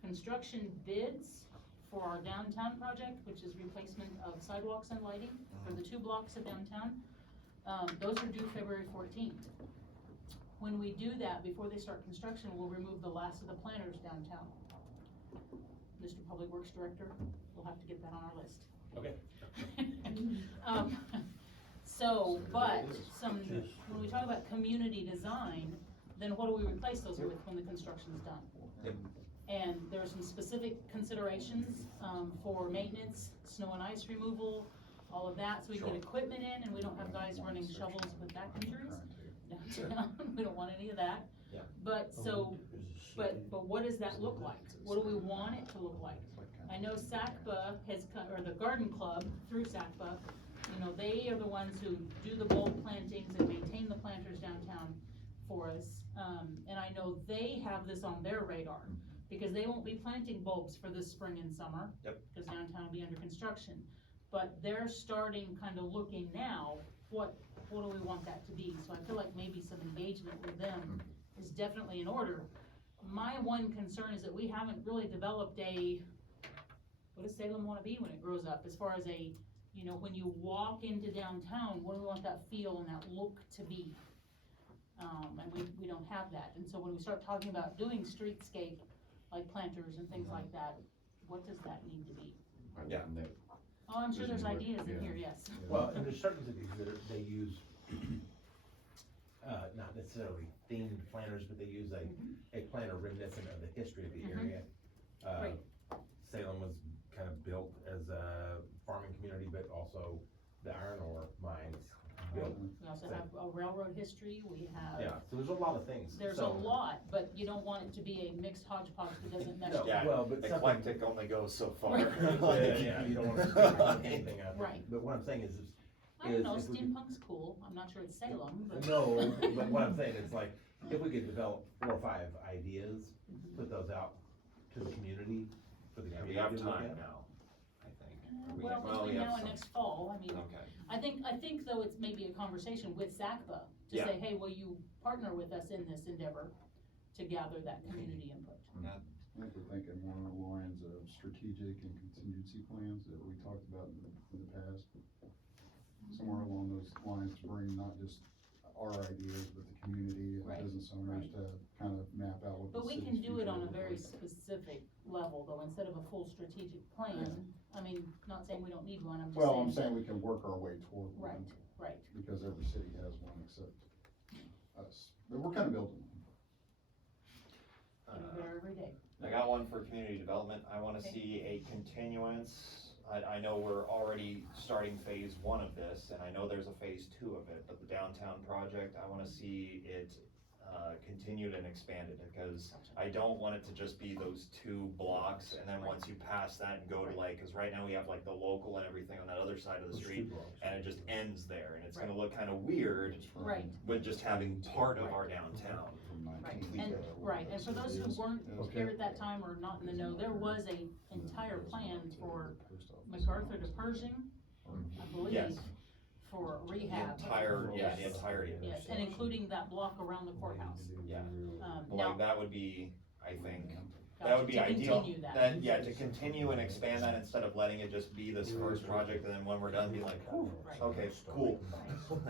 construction bids for our downtown project, which is replacement of sidewalks and lighting for the 2 blocks of downtown, those are due February 14th. When we do that, before they start construction, we'll remove the last of the planters downtown. Mr. Public Works Director, we'll have to get that on our list. Okay. So, but when we talk about community design, then what do we replace those with when the construction's done? Yep. And there are some specific considerations, for maintenance, snow and ice removal, all of that, so we can get Sure. equipment in and we don't have guys running shovels with back injuries downtown. We don't want any of that. Yeah. But so, but what does that look like? What do we want it to look like? I know SACPA has, or the Garden Club through SACPA, you know, they are the ones who do the bulb plantings and maintain the planters downtown for us. And I know they have this on their radar, because they won't be planting bulbs for this spring and summer. Yep. Because downtown will be under construction. But they're starting, kind of looking now, what do we want that to be? So I feel like maybe some engagement with them is definitely in order. My one concern is that we haven't really developed what does Salem wanna be when it grows up, as far as you know, when you walk into downtown, what do we want that feel and that look to be? And we don't have that, and so when we start talking about doing streetscape, like planters and things like that, what does that need to be? Yeah. And they- Oh, I'm sure there's Vision board, ideas in yeah. here, yes. Well, and there's certain cities that they use, not necessarily themed planters, but they use a planter reminiscent of the history of the Mhm. area. Right. Salem was kind of built as a farming community, but also the iron ore mines built. We also have a railroad history, we have. Yeah, so there's a lot of things. There's a So- lot, but you don't want it to be a mixed hodgepodge that doesn't mesh No, together. Yeah, well, but something- eclectic only goes so far. Right. Yeah, you don't want to take anything out. Right. But what I'm saying is I don't know, if we could- steampunk's cool, I'm not sure it's Salem, but. No, but what I'm saying is like, if we could develop 4 or 5 ideas, put those out to the community, for the Yeah, community we have to look time at. now, I think. Well, we between have now and some. next fall, I mean, Okay. I think though it's maybe a conversation with SACPA to Yeah. say, hey, will you partner with us in this endeavor to gather that community input? I think we're thinking more along the lines of strategic and contingency plans that we talked about in the past. Somewhere along those lines to bring not just our ideas, but the community and Right, business owners to kind of map out what the But we city's can do it future on a looks very like. specific level though, instead of a full strategic plan. I mean, not saying we don't need one, I'm just Well, I'm saying. saying we can work our way toward Right, one, right. because every city has one except us, but we're kinda building one. Getting there every day. I got one for community development. I wanna Okay. see a continuance. I know we're already starting phase one of this, and I know there's a phase two of it, but the downtown project, I wanna see it, continued and expanded, because I don't want it to just be those two blocks, and then once you pass that and go to like, cause right now we have like the local and everything on that other side of the street, and it just ends there, and it's gonna look kinda weird Right. with just having part of our downtown. From Right, 19. and for those who weren't Okay. here at that time or not in the know, there was a entire plan for MacArthur to Pershing, I believe, Yes. for The rehab. entire, yeah, the Yes. entirety of it. Yes, and including that block around the courthouse. Yeah. Now, Like, that would be, I think, that gotcha, would be to ideal. continue that. Yeah, to continue and expand that instead of letting it just be this first project, and then when we're done, be like, whew, Right. okay, cool.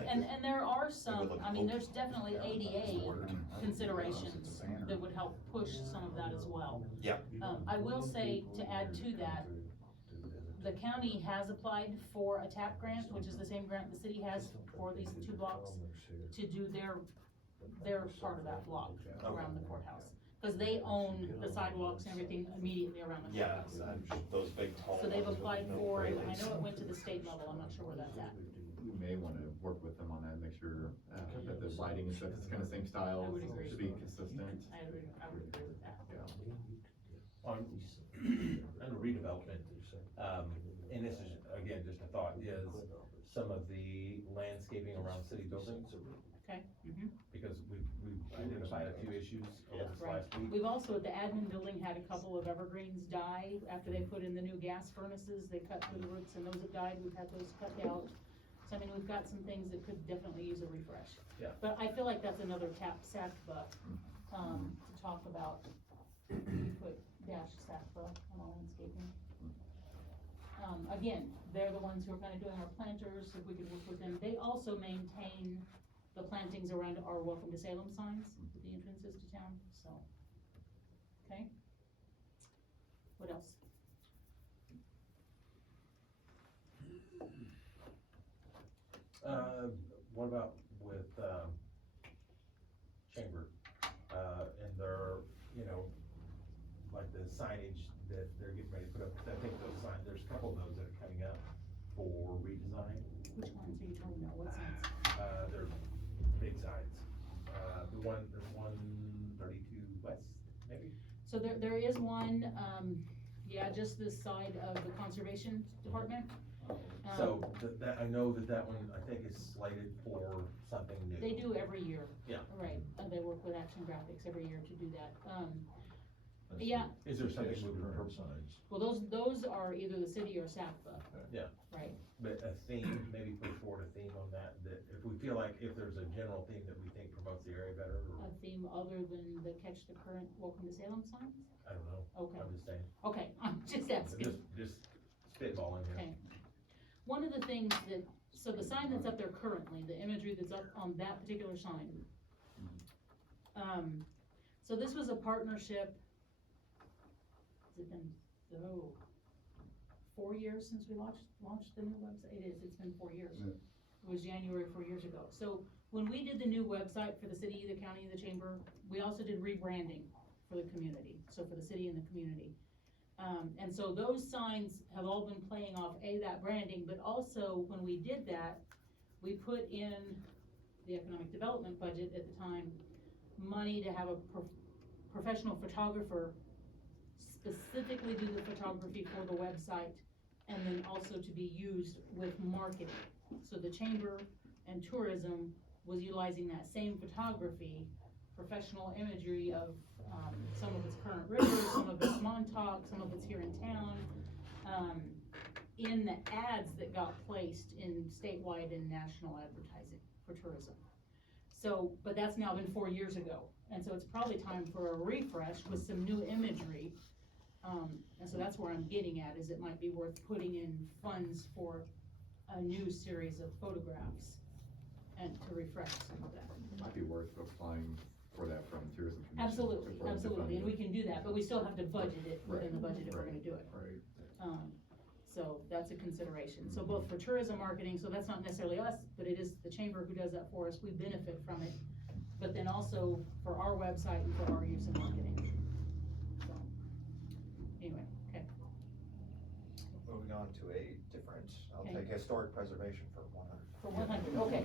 And there are some, look I mean, there's definitely ADA considerations It's a banner. that would help push some of that as well. Yeah. I will say, to add to that, the county has applied for a TAP grant, which is the same grant the city has for these two blocks, to do their part of that block around the courthouse. Cause they own the sidewalks and everything immediately around the Yeah, courthouse. those big tall. So they've ones with applied no for, and I railings. know it went to the state level, I'm not sure where that's at. We may wanna work with them on that, make sure, that the lighting and stuff is kinda same style, I would agree. should be consistent. I would agree with that. On redevelopment, and this is, again, just a thought, is some of the landscaping around city buildings, Okay? Mhm. because we've identified a few issues over this Right. last week. We've also, at the admin building, had a couple of evergreens die after they put in the new gas furnaces, they cut through the roots and those have died, we've had those cut out. So I mean, we've got some things that could definitely use a refresh. Yeah. But I feel like that's another SACPA, to talk about, you put dash SACPA on all landscaping. Again, they're the ones who are kinda doing our planters, if we could work with them, they also maintain the plantings around our Welcome to Salem signs at the entrances to town, so. Okay? What else? What about with, chamber, and their, like the signage that they're getting ready to put up, 'cause I think those signs, there's a couple of those that are coming up for redesign, Which ones are you talking about, what signs? they're big signs. There's one 32 west, maybe? So there is one, just this side of the conservation department. So, that, I know that one, I think is slated for something new. They do every year. Yeah. Right, they work with Action Graphics every year to do that, yeah. Is there something Yes, moving current forward? signs. Well, those are either the city or SACPA. Yeah. Right, But a theme, maybe put forward a theme on that if we feel like if there's a general theme that we think promotes the area better, or, a theme other than the Catch the Current Welcome to Salem signs? I don't know, Okay, I'm just saying. okay, I'm just asking. Just spitballing here. Okay. One of the things that, so the sign that's up there currently, the imagery that's up on that particular sign. So this was a partnership. Has it been, 4 years since we launched the new website? It is, it's been 4 years. Yeah. It was January 4 years ago. So when we did the new website for the city, the county, the chamber, we also did rebranding for the community, so for the city and the community. And so those signs have all been playing off, that branding, but also when we did that, we put in the economic development budget at the time, money to have a professional photographer specifically do the photography for the website, and then also to be used with marketing. So the chamber and tourism was utilizing that same photography, professional imagery of, some of its current rivers, some of its Montauk, some of it's here in town, in the ads that got placed in statewide and national advertising for tourism. So, but that's now been 4 years ago, and so it's probably time for a refresh with some new imagery. And so that's where I'm getting at, is it might be worth putting in funds for a new series of photographs and to refresh some of that. It might be worth applying for that from tourism commission. Absolutely, for them to absolutely, and fund we can do that, but we still have to budget it within the budget if we're Right, gonna do it. Right. So that's a consideration, so both for tourism marketing, so that's not necessarily us, but it is the chamber who does that for us, we benefit from it. but then also for our website and for our use in marketing. So, anyway, okay. Moving on to a different, I'll Okay. take historic preservation for 100. For 100, okay.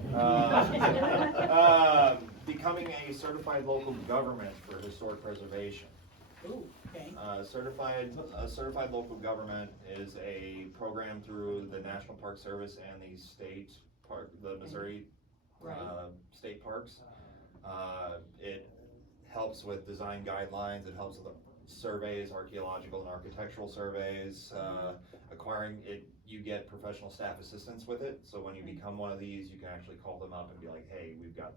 Becoming a certified local government for historic preservation. Ooh, okay, A certified local government is a program through the National Park Service and the state park, the Missouri, right, state parks. It helps with design guidelines, it helps with surveys, archaeological and architectural surveys, acquiring it, you get professional staff assistance with it, so when you become one of these, you can actually call them up and be like, hey, we've got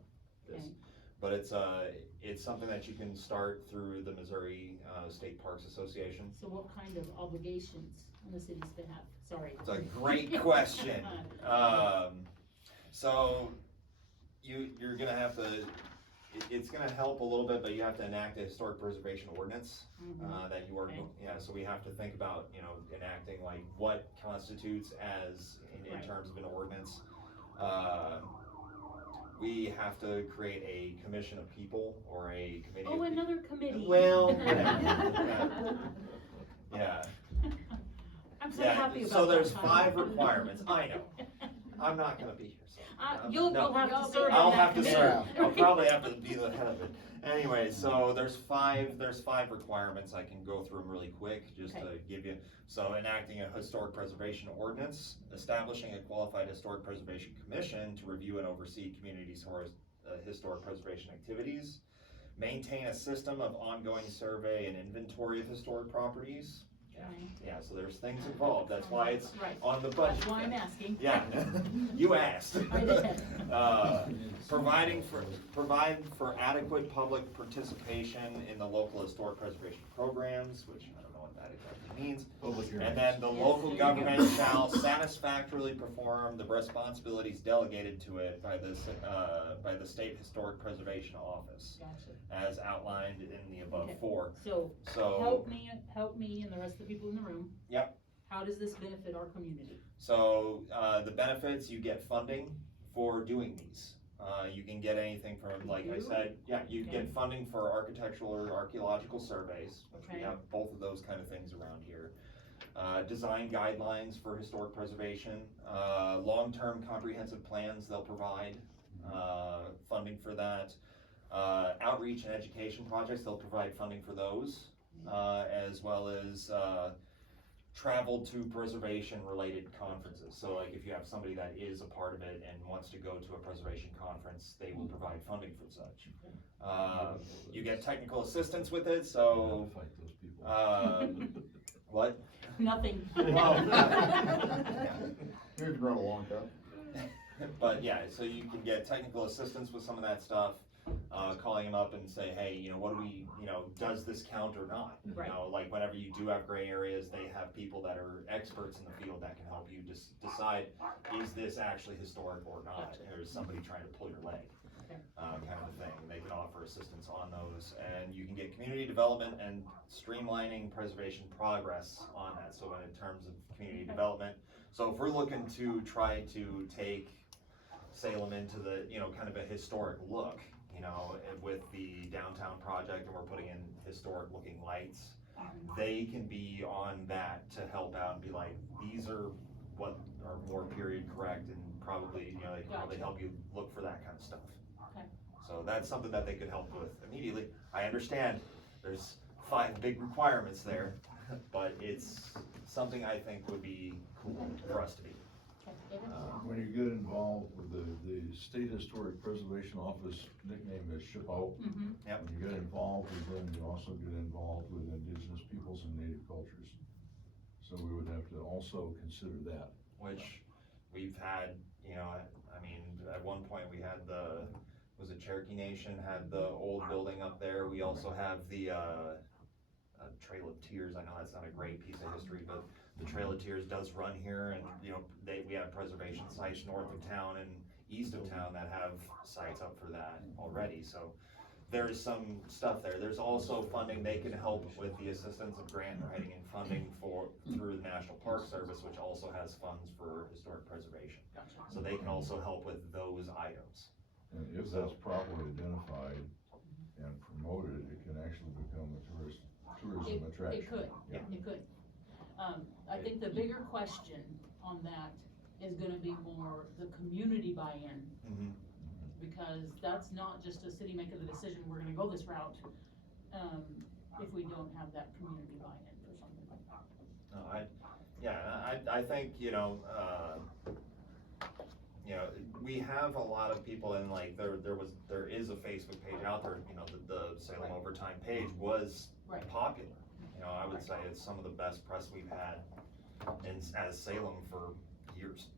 this. Okay. But it's something that you can start through the Missouri, State Parks Association. so what kind of obligations on the city's behalf, sorry. It's a great question. So you're gonna have to, it's gonna help a little bit, but you have to enact a historic preservation ordinance, Mhm. that you are, Okay. yeah, so we have to think about, enacting like what constitutes as, in Right. terms of an ordinance. We have to create a commission of people or a committee of Oh, people. another committee. Well, whatever. Yeah. I'm so Yeah, happy about that. so there's Tyler. 5 requirements, I know. I'm not gonna be here, so. You'll No. have to You'll be serve on I'll that have to committee. serve, I'll probably have to be the head of it. Anyway, so there's five requirements, I can go through them really quick, just to Okay. give you. So enacting a historic preservation ordinance, establishing a qualified historic preservation commission to review and oversee communities' historic preservation activities, maintain a system of ongoing survey and inventory of historic properties. Okay. Yeah, so there's things involved, that's why it's Right, on the budget. that's why I'm asking. Yeah, you asked. I did. Provide for adequate public participation in the local historic preservation programs, which I don't know what that exactly means. Public hearings. And then the Yes, local there you government go. shall satisfactorily perform the responsibilities delegated to it by the State Historic Preservation Office, Gotcha. as outlined in the above Okay. 4. So, So. help me and the rest of the people in the room. Yep. How does this benefit our community? So, the benefits, you get funding for doing these. You can get anything from, like I You? said, yeah, you Okay. get funding for architectural or archaeological surveys, which we Okay. have both of those kind of things around here. Design guidelines for historic preservation, long-term comprehensive plans they'll provide, funding for that. Outreach and education projects, they'll provide funding for those, as well as, travel to preservation related conferences. So like if you have somebody that is a part of it and wants to go to a preservation conference, they will provide funding for such. You get technical assistance with it, so, Fight those people. what? Nothing. Here's grow a long cup. But yeah, so you can get technical assistance with some of that stuff, calling them up and say, hey, what do we, does this count or not? Right. Like whenever you do have gray areas, they have people that are experts in the field that can help you just decide, is this actually historic or not? Gotcha. Or is somebody trying to pull your leg? Okay. Kind of a thing. They can offer assistance on those, and you can get community development and streamlining preservation progress on that. So in terms of community Okay. development, so if we're looking to try to take Salem into the, kind of a historic look, with the downtown project, and we're putting in historic looking lights, they can be on that to help out and be like, these are what are more period correct, and probably, they can probably Gotcha. help you look for that kind of stuff. Okay. So that's something that they could help with immediately. I understand there's 5 big requirements there, but it's something I think would be cool for us to be. Okay, David? When you get involved with the State Historic Preservation Office, nickname is SHPO. Mhm. Yep. When you get involved with them, you also get involved with indigenous peoples and native cultures. So we would have to also consider that. Which we've had, at one point we had was it Cherokee Nation had the old building up there. We also have the, Trail of Tears. I know that's not a great piece of history, but the Trail of Tears does run here, and, we have preservation sites north of town and east of town that have sites up for that already, so there is some stuff there. There's also funding, they can help with the assistance of grant writing and funding through the National Park Service, which also has funds for historic preservation. Gotcha. So they can also help with those items. And if that's properly identified and promoted, it can actually become a tourism attraction. It could, Yeah. it could. I think the bigger question on that is gonna be more the community buy-in, Mhm. because that's not just a city making the decision, we're gonna go this route, if we don't have that community buy-in for something like that. I think, we have a lot of people in, like, there is a Facebook page out there, the Salem Overtime page was Right. popular. I would say it's some of the best press we've had as Salem for years.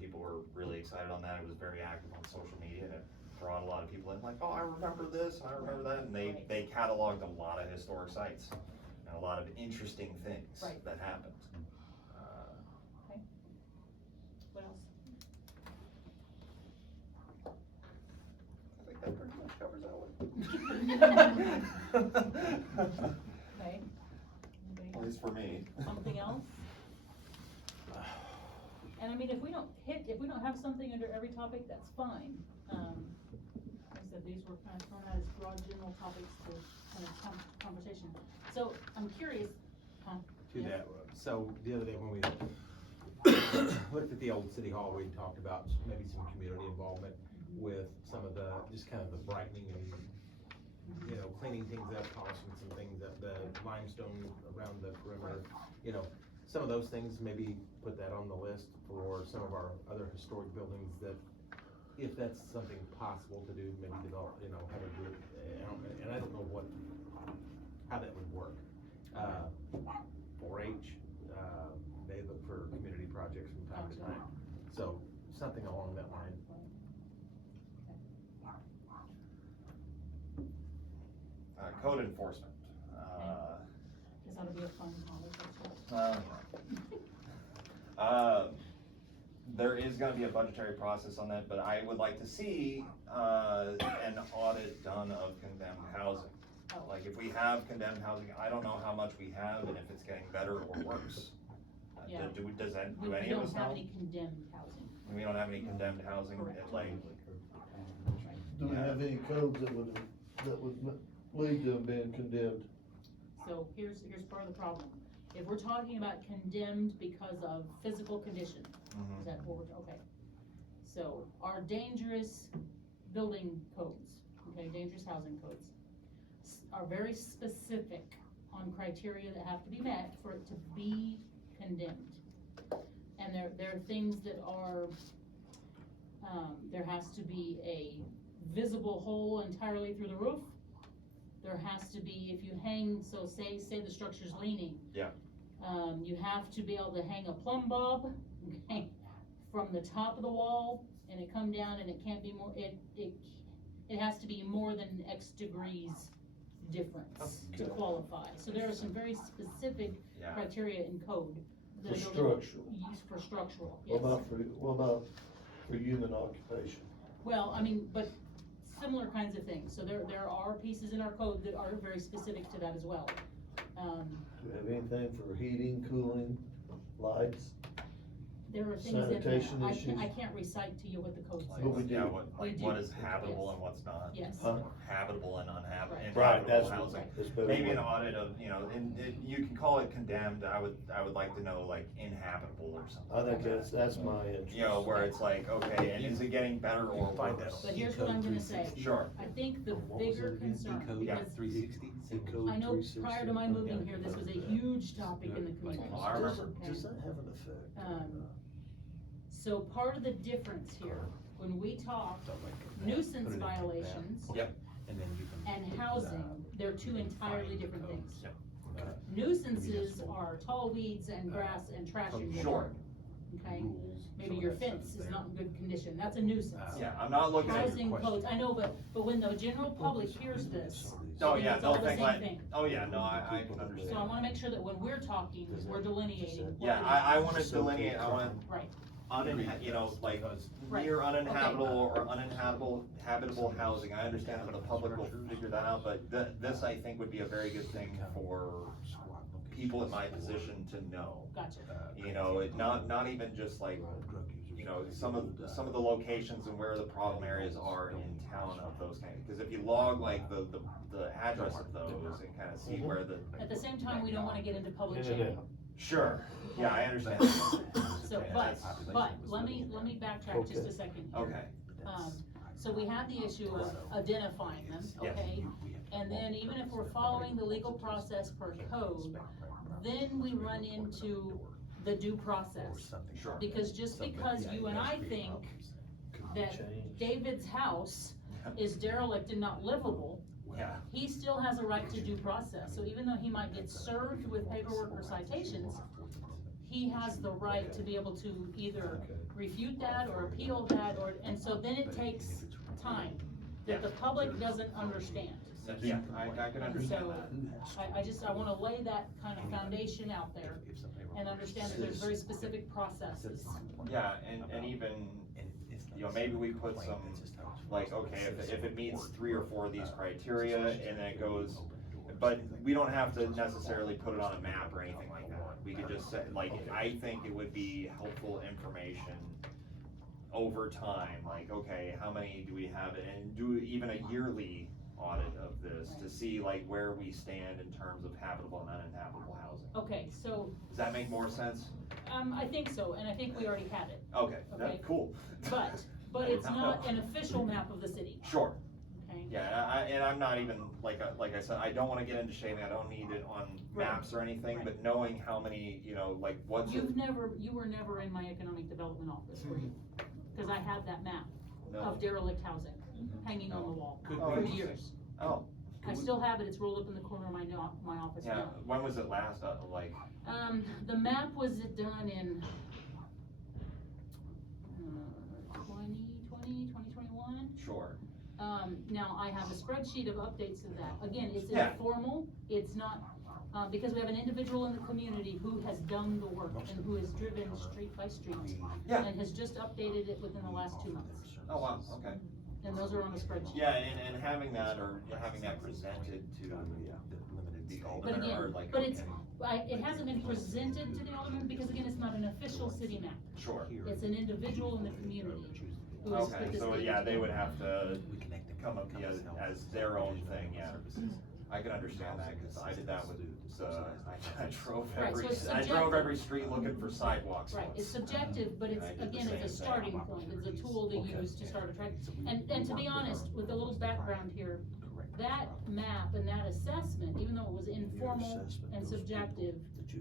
People were really excited on that, it was very active on social media, and it brought a lot of people in, like, oh, I remember this, and I remember that, and they cataloged a lot of historic sites, and a lot of interesting things Right. that happened. What else? I think that pretty much covers that one. Okay. Anybody At least for me. Something else? And I mean, if we don't have something under every topic, that's fine. Like I said, these were kind of thrown out as broad general topics to kind of conversation. So I'm curious, To yeah. that, so the other day when we looked at the old city hall, we talked about maybe some community involvement with some of the, just kind of the brightening and, cleaning things up, polishing some things up, the limestone around the perimeter, some of those things, maybe put that on the list for some of our other historic buildings that, if that's something possible to do, maybe develop, have a group, and I don't know how that would work. 4-H, they look for community projects from time to time, so something along that line. Code enforcement. Guess that'll be a fun conversation. There is gonna be a budgetary process on that, but I would like to see, an audit done of condemned housing. Oh. Like, if we have condemned housing, I don't know how much we have and if it's getting better or worse. Yeah. Do We any of us don't have know? any condemned housing. We don't have any condemned housing, Correct. like, Do we have any codes that would lead to them being condemned? So here's part of the problem. If we're talking about condemned because of physical condition, is that what we're, okay. So our dangerous building codes, okay, dangerous housing codes, are very specific on criteria that have to be met for it to be condemned. And there are things that are, there has to be a visible hole entirely through the roof. There has to be, if you hang, so say the structure's leaning. Yeah. You have to be able to hang a plumb bob, okay, from the top of the wall, and it come down, and it can't be more, it has to be more than X degrees difference to Okay. qualify. So there are some very specific yeah. criteria in code. that For a building structural. Used for structural, What yes. about for human occupation? Well, I mean, but similar kinds of things. So there are pieces in our code that are very specific to that as well. Do we have anything for heating, cooling, lights? There are things in there. Sanitation I issues. can't recite to you what the code says. But we do. Yeah, We do. what is habitable Yes. and what's not. Yes. Huh? Habitable and uninhabitable, Right. inhabitable housing. That's better. Maybe an audit of, you can call it condemned, I would like to know, like, inhabitable or something. I think that's my interest. Where it's like, okay, and is it getting better or Find that worse? But here's what I'm gonna say. Sure. I think the bigger concern, Yeah. because 360? I know prior to my moving here, this was a huge topic in the community. Well, I remember. Does that have an effect? So part of the difference here, when we talk nuisance violations Yep. And then you can. and housing, they're two entirely different things. Yep. Nuisances are tall weeds and grass and trash in your Sure. yard, okay? Maybe your fence is not in good condition, that's a nuisance. Yeah, I'm not looking at, Housing codes, I know, but when the general public hears this, oh, they think yeah, it's all they'll the think same like, thing. oh, yeah, no, I can So I understand. wanna make sure that when we're talking, we're delineating. what Yeah, it I is. wanna delineate, I wanna, Right, like, Right. near uninhabitable or habitable housing, I understand that the public will figure that out, but this, I think, would be a very good thing for people in my position to know. gotcha. Not even just like, you know, some of the locations and where the problem areas are in town of those kind of, because if you log like the address of those and kind of see where the. At the same time, we don't wanna get into public In and shaming. out. Sure, yeah, I understand. So, but, let me backtrack just a second here. Okay, So we have the issue of identifying them, Yes. okay? And then even if we're following the legal process per code, then we run into the due process. sure. Because just because you and I think that Change. David's house is derelict and not livable, Yeah, he still has a right to due process. So even though he might get served with paperwork or citations, he has the right to be able to either refute that or appeal that, or, and so then it takes time that the public doesn't understand. yeah, I can understand So, that. I wanna lay that kind of foundation out there and understand that there's very specific processes. Yeah, and even, you know, maybe we put some, like, okay, if it meets 3 or 4 of these criteria, and then it goes, but we don't have to necessarily put it on a map or anything like that. We could just say, like, I think it would be helpful information over time, like, okay, how many do we have, and do even a yearly audit of this to see like where we stand in terms of habitable and uninhabitable housing. Okay, so, Does that make more sense? I think so, and I think we already had it, Okay, Okay. that's cool. but it's not an official map of the city, Sure, okay? yeah, and I'm not even, like I said, I don't wanna get into shaming, I don't need it on maps or anything, Right. but knowing how many, you know, like what's it? You were never in my economic development office, were you? Cause I had that map No. of derelict housing hanging on the wall Could Oh, for we, years. Oh, I still have it, it's rolled up in the corner of my office yeah, now. when was it last, like, The map was done in 2021. sure, Now I have a spreadsheet of updates to that. Again, it's Yeah. informal, it's not, because we have an individual in the community who has done the work and who has driven street by street. Yeah. And has just updated it within the last 2 months. oh wow, okay. And those are on a spreadsheet. Yeah, and having that, or having that presented to the But alderman, or again, like. but it hasn't been presented to the alderman because again, it's not an official city map. Sure. It's an individual in the community who has put Okay, this so data yeah, they together. would have to come up as their own thing, yeah. I can understand that, cause I did that with, I drove Right, so it's I drove subjective. every street looking for sidewalks Right, once. it's subjective, but it's, And I did the again, it's a same thing. starting point, it's a tool to use to start a track. And to be honest, with a little background here, that map and that assessment, even though it was informal and subjective,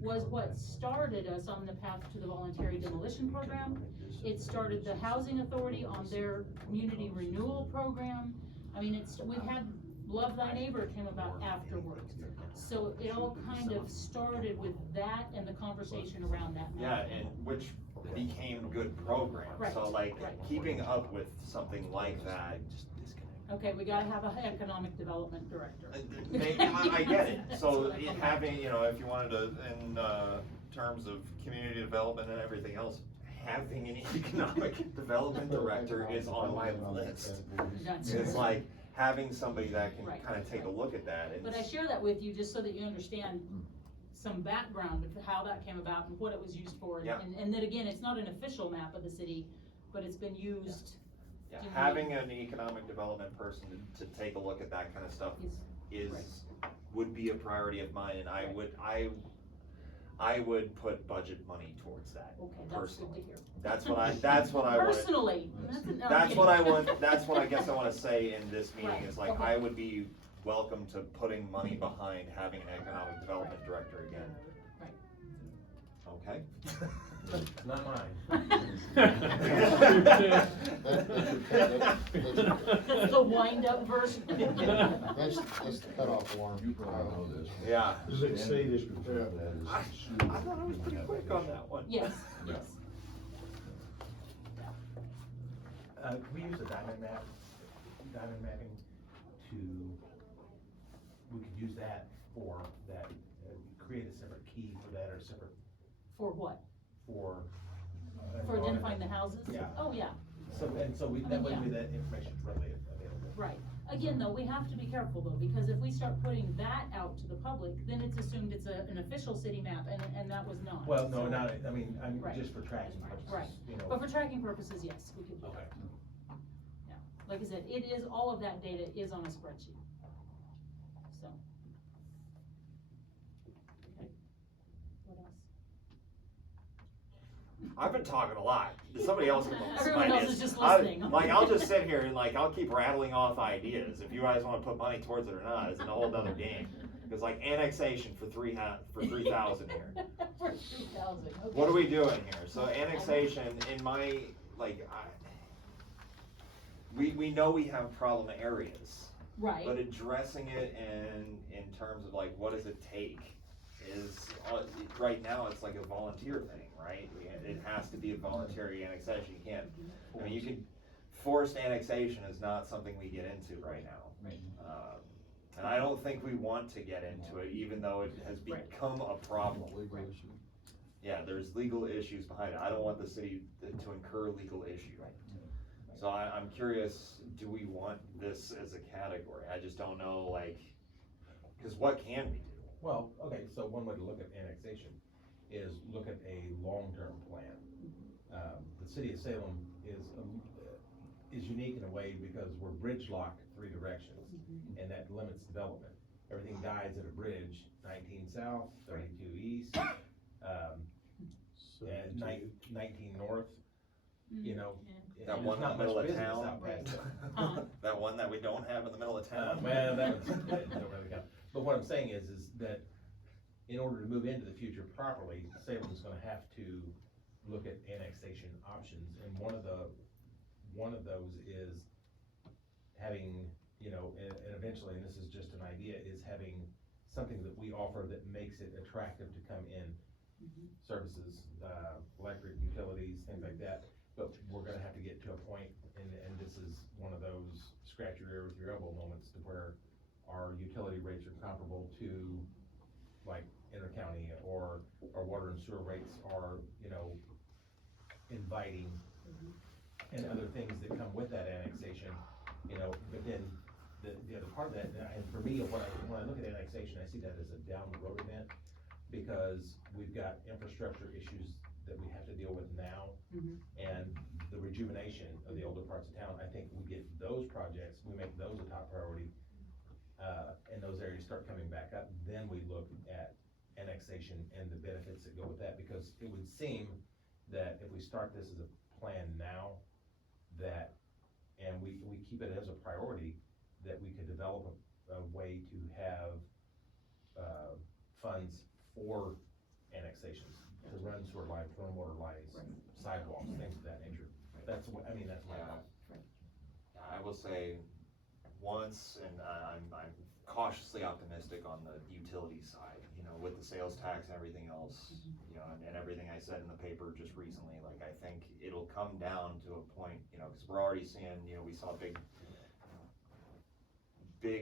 was what started us on the path to the voluntary demolition program. It started the housing authority on their community renewal program. I mean, we've had Love Thy Neighbor came about afterwards. So it all kind of started with that and the conversation around that Yeah, map. and which became good programs, Right, so like, right. keeping up with something like that. Okay, we gotta have an economic development director. Maybe, I get it, so having, you know, if you wanted to, in, terms of community development and everything else, having an economic development director is on my list. That's- It's like, having somebody that can Right. kinda take a look at that and. But I share that with you just so that you understand some background of how that came about and what it was used for. Yeah. And then again, it's not an official map of the city, but it's been used, Yeah, you know, having an economic development person to take a look at that kind of stuff is, would be a priority of mine, and I would put budget money towards that, okay, that's good to personally. hear. That's what I want. Personally, That's what I want, that's what I guess I wanna say in this meeting, Right, is like, okay. I would be welcome to putting money behind having an economic development director again. Right. Okay? not mine. That's the wind-up version. That's the cutoff alarm. You probably know this. Yeah. Succeeded. I thought I was pretty quick on that one. Yes, Yeah. yes. Can we use a diamond mapping to, we could use that for that, create a separate key for that, or separate For what? for. For identifying the houses? Yeah. Oh, yeah, So, and so we, I that mean, way yeah. that information's readily available. right. Again, though, we have to be careful though, because if we start putting that out to the public, then it's assumed it's an official city map, and that was not. Well, no, So- not, I mean, Right. just for tracking purposes, Right. you know. But for tracking purposes, yes, we could do Okay. that. Yeah, like I said, it is, all of that data is on a spreadsheet, so. Okay, what else? I've been talking a lot. Somebody else come up with some Everyone else ideas. is just I- listening. Like, I'll just sit here and like, I'll keep rattling off ideas. If you guys wanna put money towards it or not, it's a whole nother game. Cause like annexation for 3,000 here. For 3,000, okay. What are we doing here? So annexation, in my, like, we know we have problem areas. Right, But addressing it in terms of like, what does it take is, right now, it's like a volunteer thing, right? It has to be a voluntary annexation, you can't, I mean, you can, forced annexation is not something we get into right now. Right. And I don't think we want to get into it, even though it has Right. become a problem. Legal issue. Yeah, there's legal issues behind it. I don't want the city to incur legal issues. So I'm curious, do we want this as a category? I just don't know, like, cause what can we do? Well, okay, so one way to look at annexation is look at a long-term plan. The city of Salem is unique in a way because we're bridge locked three directions, and that limits development. Everything dies at a bridge, 19 south, 32 east, and 19 north, you know. That there's one in the not much middle of business town? out past that. Huh. That one that we don't have in the middle of town? Well, that don't really count. But what I'm saying is that in order to move into the future properly, Salem's gonna have to look at annexation options, and one of those is having, you know, and eventually, and this is just an idea, is having something that we offer that makes it attractive to come in. Services, electric, utilities, things like that, but we're gonna have to get to a point, and this is one of those scratch your ear with your elbow moments, to where our utility rates are comparable to, like, intercounty, or our water and sewer rates are, you know, inviting, and other things that come with that annexation, you know, but then the other part of that, and for me, when I look at annexation, I see that as a down the road event, because we've got infrastructure issues that we have to deal with now, and the rejuvenation of the older parts of town, I think we get those projects, we make those a top priority, and those areas start coming back up, then we look at annexation and the benefits that go with that, because it would seem that if we start this as a plan now, that, and we keep it as a priority, that we could develop a way to have, funds for annexations, to run sewer lines, run water lines, sidewalks, things of that nature. That's what, I mean, that's my thought. I will say, once, and I'm cautiously optimistic on the utility side, you know, with the sales tax and everything else, you know, and everything I said in the paper just recently, like, I think it'll come down to a point, you know, cause we're already seeing, you know, we saw big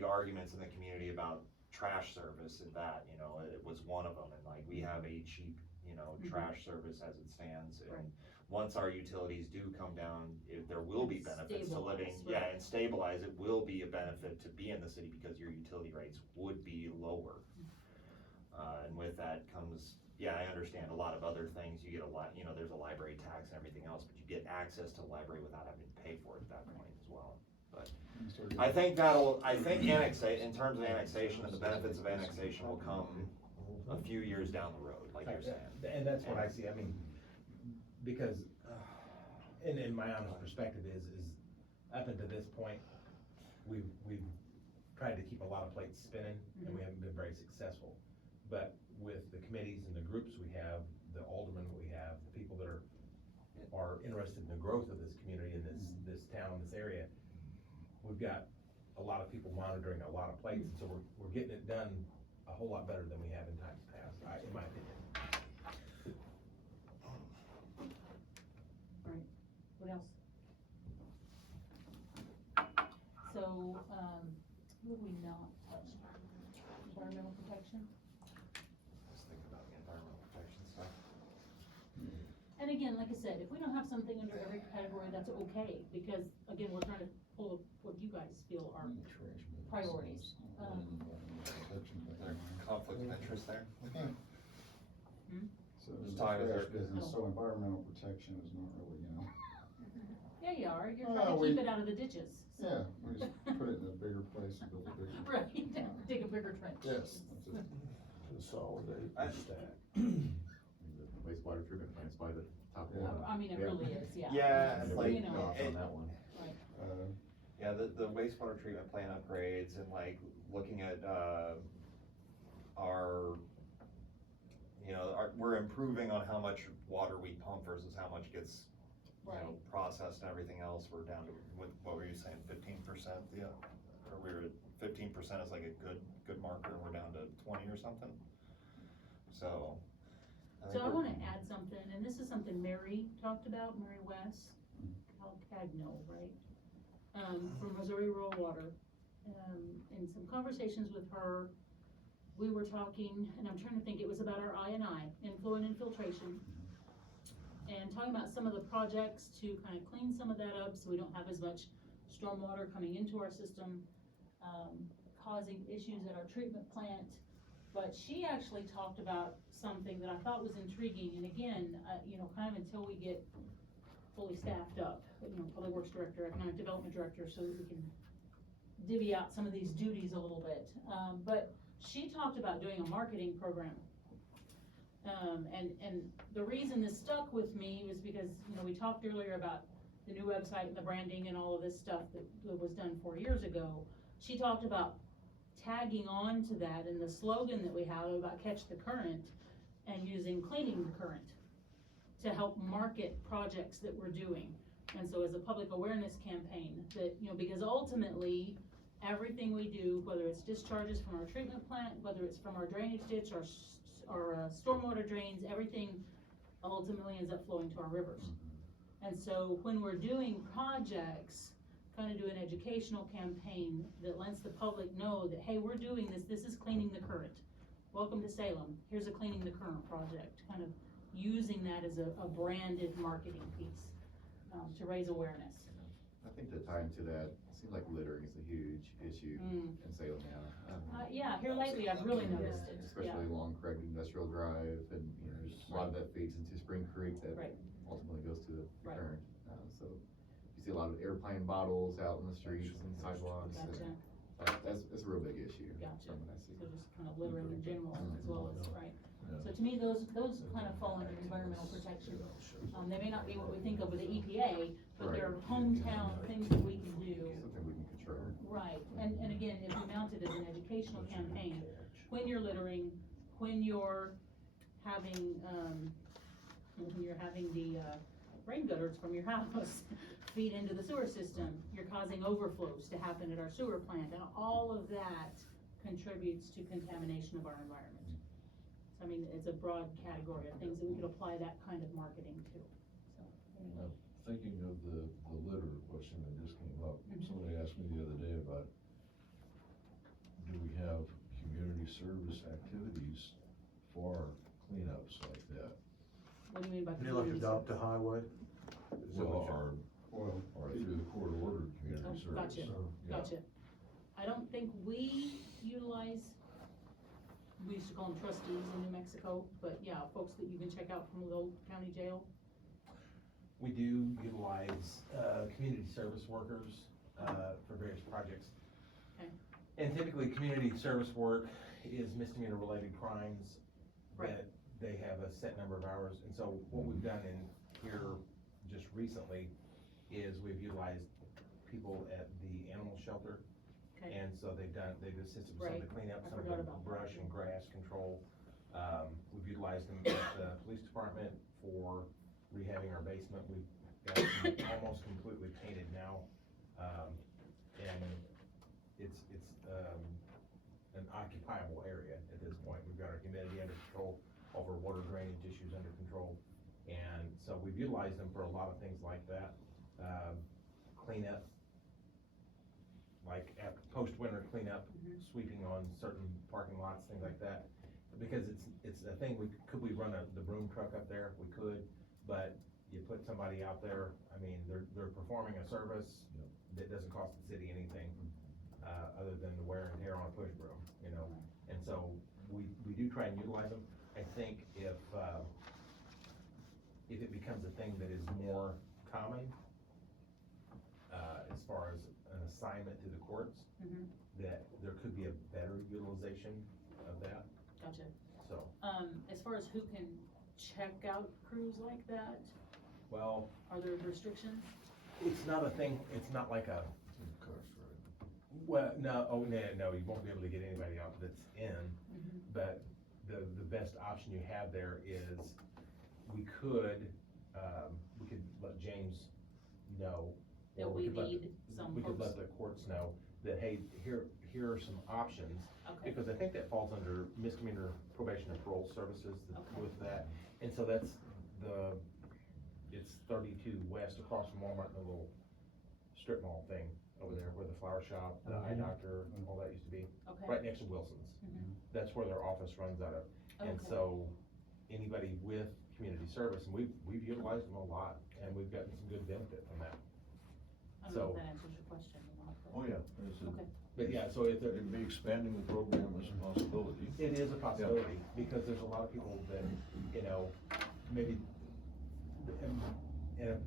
arguments in the community about trash service, and that, you know, it was one of them, and like, we have a cheap, you know, trash service as it stands, and once our utilities do come down, there will be benefits to living, Stabilize, and stabilize, it will be a benefit to be in the city, because your utility rates would be lower. And with that comes, I understand a lot of other things, you get a lot, you know, there's a library tax and everything else, but you get access to the library without having to pay for it at that point as well. But I think in terms of annexation, and the benefits of annexation will come a few years down the road, like you're saying. And that's what I see, I mean, because, and my honest perspective is up until this point, we've tried to keep a lot of plates spinning, and we haven't been very successful. But with the committees and the groups we have, the aldermen we have, the people that are interested in the growth of this community, in this town, this area, we've got a lot of people monitoring a lot of plates, and so we're getting it done a whole lot better than we have in times past, in my opinion. What else? So, who have we not touched? Environmental protection? Just think about the environmental protection stuff. And again, like I said, if we don't have something under every category, that's okay, because again, we're trying to pull what you guys feel are priorities. There conflict of interest there? So Just it's talking trash about- business, so environmental protection is not really, Yeah, you are, you're Well, trying to we- keep it out of the ditches. yeah, we just put it in a bigger place and build a bigger. Right, dig a bigger trench. Yes, that's it. Consolidate I- and stack. The wastewater treatment plant's by the top Yeah. one. I mean, it Yeah. really is, yeah. Yeah, It's, like, you know, Thoughts on that one? Yeah, the wastewater treatment plant upgrades and like looking at, our, we're improving on how much water we pump versus how much gets, Right. processed and everything else. We're down to, what were you saying, 15%? Yeah, or we were at 15% is like a good marker, and we're down to 20 or something. So. So think I we're- wanna add something, and this is something Mary talked about, Mary West, Calcagno, right? From Missouri Rural Water. In some conversations with her, we were talking, and I'm trying to think, it was about our I&I, influent infiltration. And talking about some of the projects to kind of clean some of that up, so we don't have as much stormwater coming into our system, causing issues at our treatment plant. But she actually talked about something that I thought was intriguing, and again, kind of until we get fully staffed up, Public Works Director, Economic Development Director, so that we can divvy out some of these duties a little bit. But she talked about doing a marketing program. And the reason this stuck with me was because, we talked earlier about the new website and the branding and all of this stuff that was done 4 years ago. She talked about tagging on to that and the slogan that we have about catch the current and using cleaning the current to help market projects that we're doing. And so as a public awareness campaign that, because ultimately everything we do, whether it's discharges from our treatment plant, whether it's from our drainage ditch, our stormwater drains, everything ultimately ends up flowing to our rivers. And so when we're doing projects, kind of do an educational campaign that lets the public know that, hey, we're doing this is cleaning the current. Welcome to Salem, here's a cleaning the current project, kind of using that as a branded marketing piece, to raise awareness. I think to tie into that, it seems like littering is a huge issue in Salem now. Yeah, here lately, I've really noticed it, yeah. Especially along Craig Industrial Drive, and, there's a lot of that feeds into Spring Creek that Right. ultimately goes to the Right. current. So you see a lot of airplane bottles out in the streets and sidewalks. and Gotcha, That's a real big issue. Gotcha. Something I see. so just kind of littering in general as well as, right. Yeah. So to me, those kind of fall under environmental protection. They may not be what we think of with the EPA, but they're hometown things that we can do. Something we can control. Right, and again, if we mount it as an educational campaign, when you're littering, when you're having, the, rain gutters from your house feed into the sewer system, you're causing overflows to happen at our sewer plant, and all of that contributes to contamination of our environment. So, I mean, it's a broad category of things that we could apply that kind of marketing to, so, anyway. Thinking of the litter question that just came up, Mhm. somebody asked me the other day about, do we have community service activities for cleanups like that? What do you mean by You like community adopt service? a highway? Well, Well, or through the court-ordered Oh, community service. gotcha. Yeah. Gotcha. I don't think we utilize, we used to call them trustees in New Mexico, but yeah, folks that you can check out from the old county jail. We do utilize, community service workers, for various projects. Okay. And typically, community service work is misdemeanor-related crimes Right. that they have a set number of hours. And so what we've done in here just recently is we've utilized people at the animal shelter. Okay. And so they've assisted with some of the cleanup, I some of forgot the about that. brush and grass control. We've utilized them at the police department for rehabbing our basement. We've got it almost completely painted now. And it's, an occupiable area at this point. We've got our humidity under control, all of our water drainage issues under control. And so we've utilized them for a lot of things like that. Cleanup, like at post-winter cleanup, Mhm. sweeping on certain parking lots, things like that. Because it's a thing, could we run the broom truck up there? We could, but you put somebody out there, I mean, they're performing a service that doesn't cost the city anything. other than the wear and tear on a push broom, you know? And so we do try and utilize them. I think if it becomes a thing that is more common, as far as an assignment to the courts, Mhm. that there could be a better utilization of that, Gotcha. so, As far as who can check out crews like that, well, are there restrictions? it's not a thing, it's not like a, well, no, you won't be able to get anybody out that's in, but the best option you have there is, we could let James know. That or we could let- need some We could let folks. the courts know that, hey, here are some options, Okay, because I think that falls under misdemeanor probation and parole services Okay. with that. And so that's it's 32 West across from Walmart, the little strip mall thing over there where the flower shop, the eye Mhm. doctor, and all that used to be, okay. right next to Wilson's. Mhm. That's where their office runs out of. And Okay. so, anybody with community service, and we've utilized them a lot, and we've gotten some good benefit from that. I don't know if so- that answers your question or not. but- Oh, yeah, Okay, But yeah, so if it'd be expanding the program as a possibility. it is a possibility, because there's a lot of people that, you know, maybe, and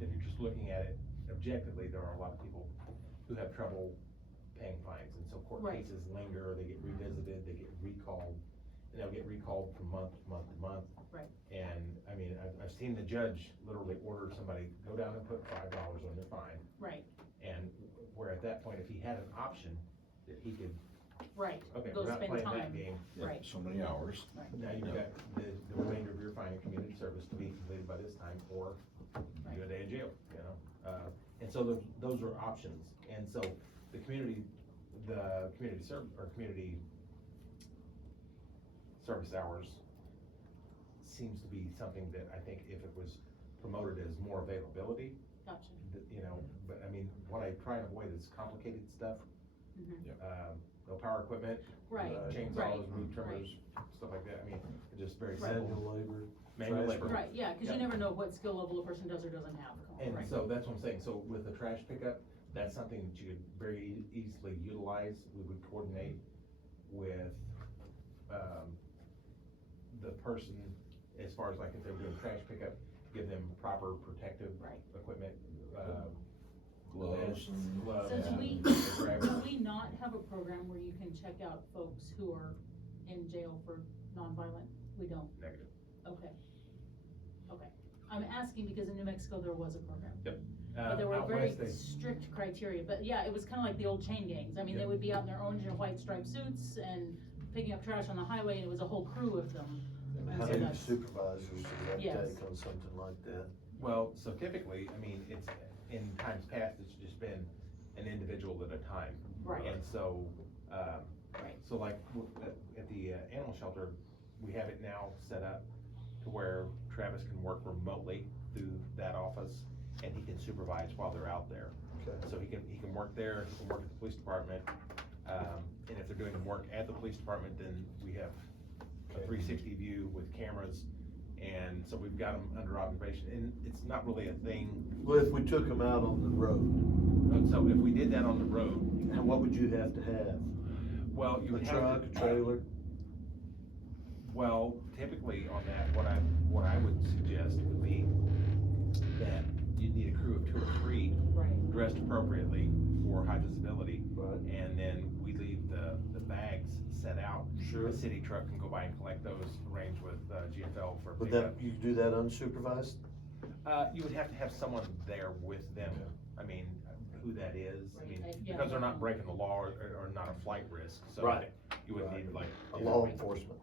if you're just looking at it objectively, there are a lot of people who have trouble paying fines, and so court Right. cases linger, they get revisited, they get recalled, and they'll get recalled from month to month to month. Right. And, I mean, I've seen the judge literally order somebody, go down and put $5 on your fine, right, and where at that point, if he had an option, that he could, right, okay, go we're not spend playing that time, game, Yeah, Right. so many hours. now you've got the remainder of your fine and community service to be completed by this time, or do a day in jail, you know? And so those are options, and so the community service hours seems to be something that I think if it was promoted as more availability, gotcha. you know, but I mean, what I try and avoid is complicated stuff. Mhm. No power equipment, Right, chainsaws, right, weed trimmers, stuff like that, I mean, just very Right. simple. Manual labor. Manual trash labor. right, yeah, cause Yeah. you never know what skill level a person does or doesn't have. And Right. so that's what I'm saying, so with the trash pickup, that's something that you could very easily utilize, we would coordinate with, the person, as far as like if they're doing trash pickup, give them proper protective Right. equipment, Gloves vests, and. gloves. So do we, grabbers. do we not have a program where you can check out folks who are in jail for nonviolent? We don't, Negative. okay. Okay, I'm asking because in New Mexico there was a program. Uh, But there were out very west, they- strict criteria, but yeah, it was kinda like the old chain gangs, I mean, they Yeah. would be out in their orange and white striped suits and picking up trash on the highway, and it was a whole crew of them. How So many that's- supervisors does that Yes. take on something like that? Well, so typically, I mean, it's, in times past, it's just been an individual at a time. Right. And so, Right. so like, at the animal shelter, we have it now set up to where Travis can work remotely through that office, and he can supervise while they're out there. Okay. So he can work there, he can work at the police department, and if they're doing work at the police department, then we have a 360 view with cameras, and so we've got them under observation, and it's not really a thing. Well, if we took them out on the road, And so if we did that on the road, and what would you have to have? well, you A would have truck, to. a trailer? Well, typically on that, what I would suggest would be that you'd need a crew of 2 or 3 Right. dressed appropriately for high visibility. Right. And then we leave the bags set out. Sure. A city truck can go by and collect those, arrange with GFL for Would pickup. that, you do that unsupervised? You would have to have someone there with them, I mean, who that is, I mean, Right, yeah. because they're not breaking the law or not a flight risk, so. Right. You would Right. need like. A you know, law I mean, enforcement?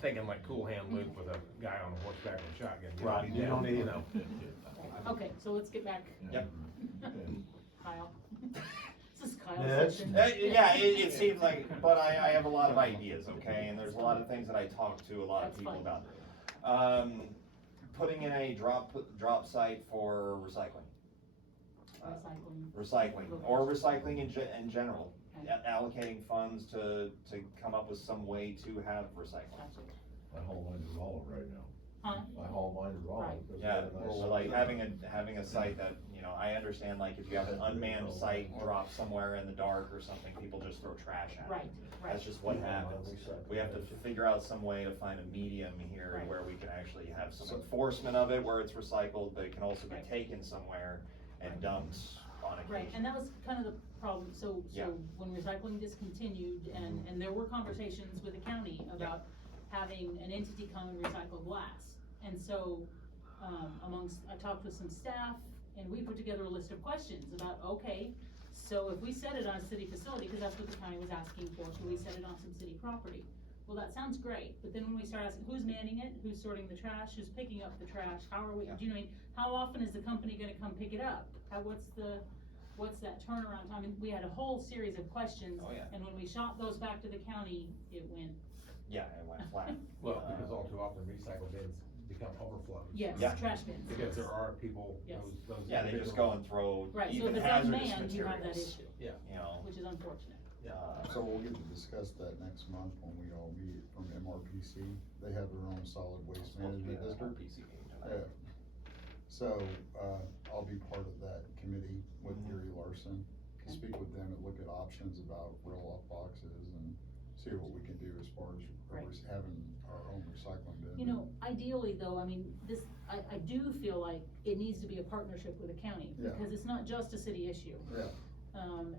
Thinking like Cool Hand Luke with a guy on a horseback with a shotgun. Right, you don't need- You know. Okay, so let's get back, Yep. Kyle. This is Kyle's Next. session. Yeah, it seems like, but I have a lot of ideas, okay, and there's a lot of things that I talk to a lot of That's people fine. about. Putting in a drop site for recycling. Recycling. Recycling, or recycling in general. Okay. Allocating funds to come up with some way to have recycling. Gotcha. That whole line is all right now. Huh? I haul mine to Raleigh. Right. 'cause Yeah, they're nice. so like having a site that, you know, I understand like if you have an unmanned site drop somewhere in the dark or something, people just throw trash at it. Right, right. That's just what happens. We have to figure out some way to find a medium here Right. where we can actually have some enforcement of it, where it's recycled, but it can also be Right. taken somewhere and dumped on occasion. Right, and that was kind of the problem, so Yeah. when recycling discontinued, and there were conversations with the county about having an entity come and recycle glass. And so, I talked with some staff, and we put together a list of questions about, okay, so if we set it on a city facility, cause that's what the county was asking for, so we set it on some city property. Well, that sounds great, but then when we start asking, who's manning it, who's sorting the trash, who's picking up the trash, how are we, Yeah. do you know, what I mean, how often is the company gonna come pick it up? What's that turnaround time? And we had a whole series of questions. Oh, yeah. And when we shot those back to the county, it went, Yeah, it went flat. Well, because all too often recycle bins become overflows. yes, Yeah. trash bins. Because there are people, Yes. those. Yeah, they just go and throw Right, so even if it's hazardous unmanned, you have that materials, issue, you know. which is unfortunate. So we'll get to discuss that next month when we all meet from MRPC. They have their own solid waste Supposed to be management an district. RPC meeting Yeah. tonight. So, I'll be part of that committee with Mhm. Gary Larson, to Okay. speak with them and look at options about roll-off boxes and see what we can do as far as Right. having our own recycling bin. You know, ideally though, I mean, I do feel like it needs to be a partnership with the county, Yeah. because it's not just a city issue. Yeah,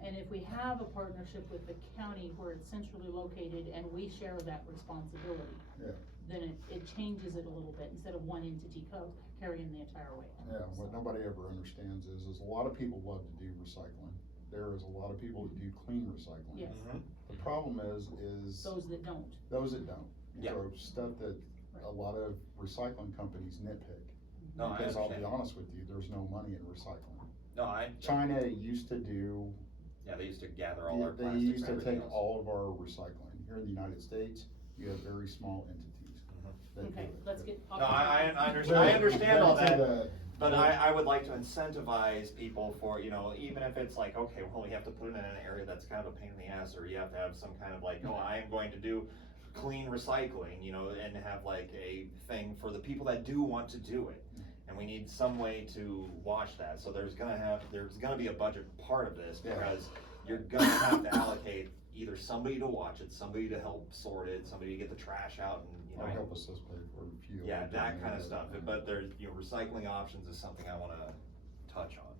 And if we have a partnership with the county where it's centrally located and we share that responsibility, yeah, then it changes it a little bit, instead of one entity carrying the entire weight. yeah, what nobody ever understands is a lot of people love to do recycling. There is a lot of people that do clean recycling. Yes, Mhm. The problem is those that don't. those that don't. Yeah. So stuff that a lot of recycling companies nitpick. No, I Because I'll be understand. honest with you, there's no money in recycling. No, China used to do, yeah, they used to gather all our they plastics used and to everything take else. all of our recycling. Here in the United States, you have very small entities that do Okay, it. let's get. No, I understand all Back to that, the- but I would like to incentivize people for, you know, even if it's like, okay, well, we have to put it in an area that's kind of a pain in the ass, or you have to have some kind of like, oh, I am going to do clean recycling, you know, and have like a thing for the people that do want to do it. And we need some way to watch that, so there's gonna be a budget part of this, Yeah. because you're gonna have to allocate either somebody to watch it, somebody to help sort it, somebody to get the trash out and, you Or know. help us just pay for the fuel. Yeah, that kind of stuff, but there's, you know, recycling options is something I wanna touch on.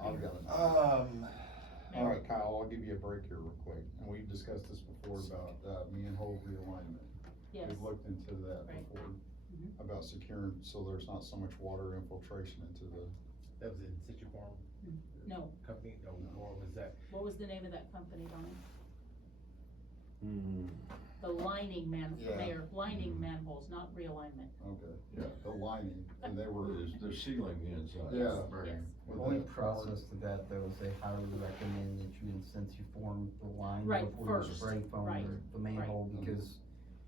I've got it. All right, Kyle, I'll give you a break here real quick, and we've discussed this before about, manhole realignment. Yes, We've looked into that Right. before, Mhm. about securing, so there's not so much water infiltration into the, That was in Situ Farm no, Company, no, or was that? what was the name of that company, Donnie? Hmm, The lining Yeah. lining manholes, not realignment. okay, yeah, the lining, and they were, they're sealing the inside. Yeah. Yes. with Only that process to that though is they highly recommend that you form the line Right, before you first, spray foam right, the manhole, right. because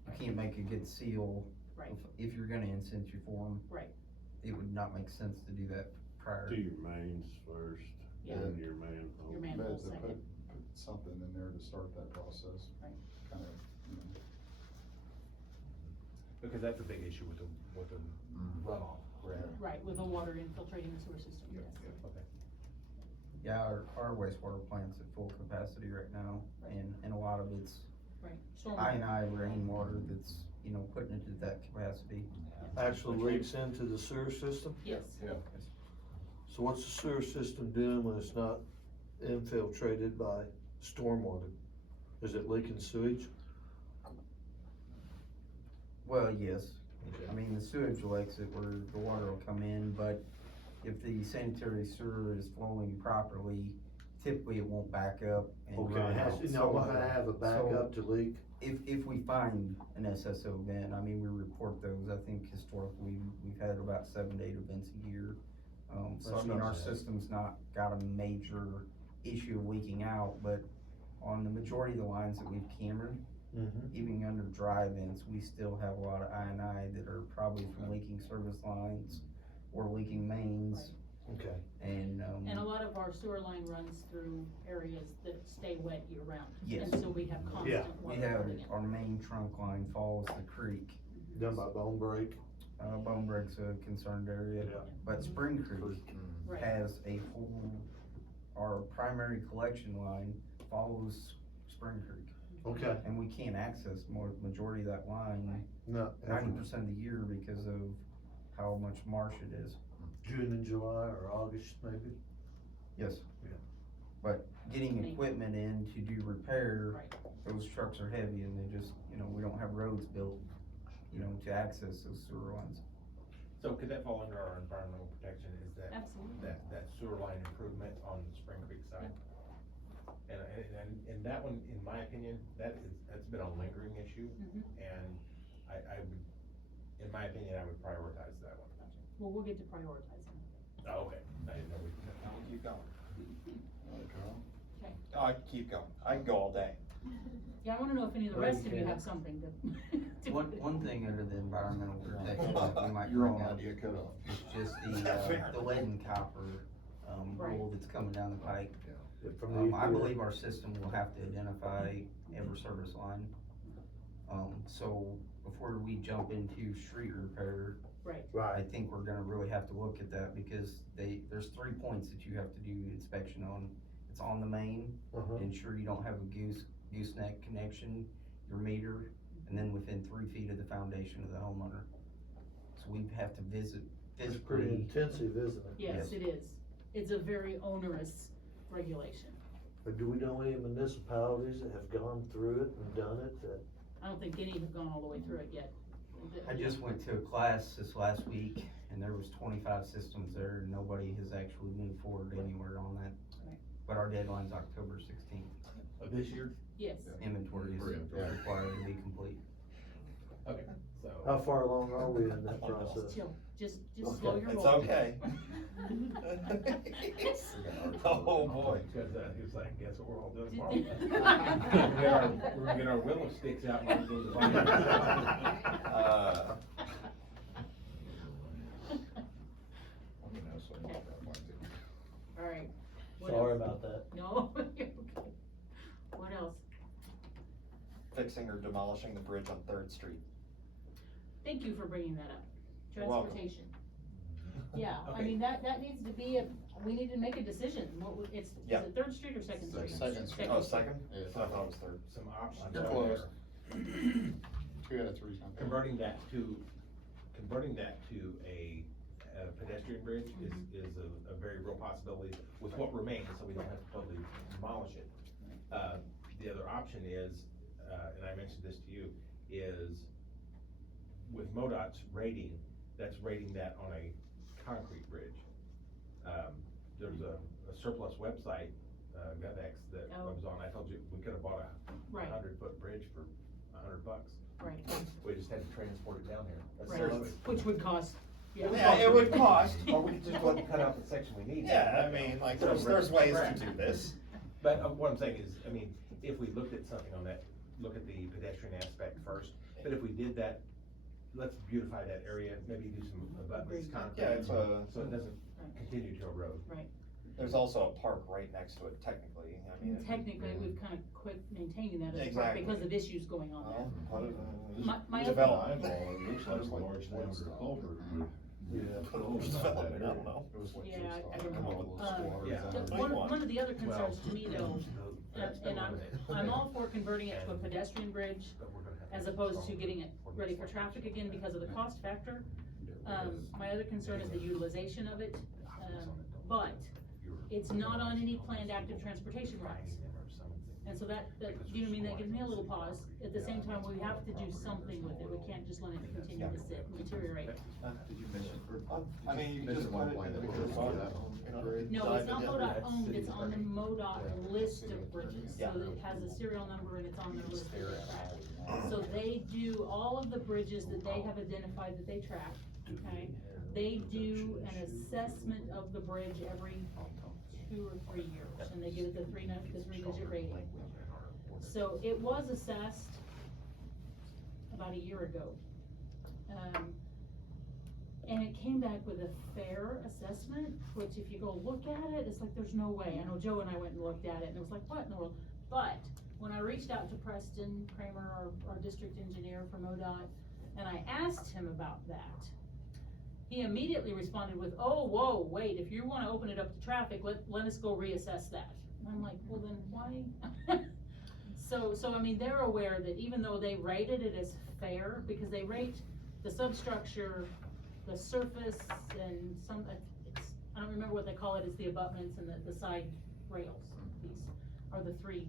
you can't make a good seal. Right. If you're gonna form. Right. It would not make sense to do that prior. Do your mains first, Yeah. then your manhole. Your manhole But to second. put something in there to start that process. Right. Kind of, you know, Because that's a big issue with the runoff, correct? Right, with the water infiltrating the sewer system, yes. Okay. Yeah, our wastewater plant's at full capacity right now, and a lot of it's Right. I rainwater that's, putting it at that capacity. Actually leaks into the sewer system? Yes. Yeah. So what's the sewer system doing when it's not infiltrated by stormwater? Is it leaking sewage? Well, yes, Okay. I mean, the sewage will exit where the water will come in, but if the sanitary sewer is flowing properly, typically it won't back up and Okay, run it has, out. to have a So- backup to leak? If we find an SSO event, I mean, we report those, I think historically, we've had about 7 to 8 events a year. So I That's mean, not our bad. system's not got a major issue of leaking out, but on the majority of the lines that we've cambered, Mm-hmm. even under dry vents, we still have a lot of I&I that are probably from leaking service lines or leaking mains, Okay. and, And a lot of our sewer line runs through areas that stay wet year round. Yes. And so we have constant we water have, running in. our main trunk line follows the creek, Done by Bone Break. Bone Break's a concerned area, Yeah. but Spring Creek Right. has a whole, our primary collection line follows Spring Creek. Okay. And we can't access majority of that line No, 90% of the year because of how much marsh it is. June and July or August maybe? Yes. Yeah. But getting Thank you. equipment in to do repair, Right. those trucks are heavy and they just, we don't have roads built, to access those sewer lines. So could that fall under our environmental protection, is that, Absolutely. that sewer line improvement on the Spring Creek side? And that one, in my opinion, that's been a lingering issue, Mhm. and I would, in my opinion, I would prioritize that one. Well, we'll get to prioritizing. Oh, okay, I didn't know we. Now we keep going. Okay. Oh, I can keep going. I can go all day. Yeah, I wanna know if any of the Well, rest you of you can. have something to. One thing under the environmental protection that we might You're bring on up idea cut off. is just the lead and copper, Right. rule that's coming down the pike. From the I EPA. believe our system will have to identify every service line. So before we jump into street repair, Right, I Right, think we're gonna really have to look at that because there's 3 points that you have to do inspection on. It's on the main, ensure you don't have a gooseneck connection, your meter, and then within 3 feet of the foundation of the homeowner. So we have to visit it's pretty physically. intensive, isn't it? yes, it is. It's a very onerous regulation. But do we know any municipalities that have gone through it and done it that? I don't think any have gone all the way through it yet. I just went to a class this last week and there was 25 systems there and nobody has actually moved forward anywhere on that. Right. But our deadline's October 16th. Of this year? Yes, Inventory is required to be complete. Okay, so. How far along are we in that process? chill, just slow your It's roll. okay. Oh, boy. Cause, he was like, guess what we're all doing tomorrow? We're gonna get our willow sticks out and we're gonna go to the Uh, Alright. What Sorry else? about that. No, you're okay. What else? Fixing or demolishing the bridge on Third Street. Thank you for bringing that up. You're welcome. Transportation. Yeah, I Okay. mean, that needs to be we need to make a decision. Is Yeah. it Third Street or Second Street? Second Street. Oh, second? Yeah. I thought it was third. Some options You're out close. there. 2 out of 3 's not bad. Converting that to a pedestrian bridge is a very real possibility with what remains, so we don't have to totally demolish it. The other option is, and I mentioned this to you, is with MoDOT's rating, that's rating that on a concrete bridge. There's a surplus website, GovX, that Oh. was on, I told you, we could have bought a Right. 100-foot bridge for $100. Right, We just had to transport it down here. That's right, seriously. which would cost, Yeah, it would cost. Or we could just go ahead and cut out the section we need. Yeah, I mean, like, there's ways to do this. But what I'm saying is, I mean, if we looked at something on that, look at the pedestrian aspect first, but if we did that, let's beautify that area, maybe do some abutments, concrete. Yeah, it's a- So it doesn't continue to erode. There's also a park right next to it technically, I mean. technically, we've kinda quit maintaining that as a park Exactly. because of issues going on there. Well, put it, My development. It looks like a large diameter culvert. Yeah. Put a little development, I don't know. Yeah, I don't Come up know. with a squad. Yeah. One of the other concerns to me though, That's and I'm eliminated. all for converting it to a pedestrian bridge But we're gonna have as to opposed to install getting it ready for traffic again because of the cost factor. My other concern is the utilization of it, but it's not on any planned active transportation routes. And so that, you know what I mean, that gives me a little pause. At the same time, we have to do something with it. We can't just let it continue to sit and deteriorate. Did you mention, I mean, you mentioned just one put it point in that the we bottom, could you know, No, it's not dive MoDOT into owned, it's on the MoDOT list of bridges, so Yeah. it has a serial number and it's on their list of track. So they do all of the bridges that they have identified that they track, okay? They do an assessment of the bridge every 2 or 3 years, and they give it the three-digit rating. So it was assessed about a year ago. And it came back with a fair assessment, which if you go look at it, it's like, there's no way. I know Joe and I went and looked at it, and it was like, what in the world? But when I reached out to Preston Kramer, our district engineer for MoDOT, And I asked him about that. He immediately responded with, oh, whoa, wait, if you wanna open it up to traffic, let us go reassess that. And I'm like, well then why? So I mean, they're aware that even though they rated it as fair, because they rate the substructure, the surface, and some, I don't remember what they call it, it's the abutments and the side rails. These are the three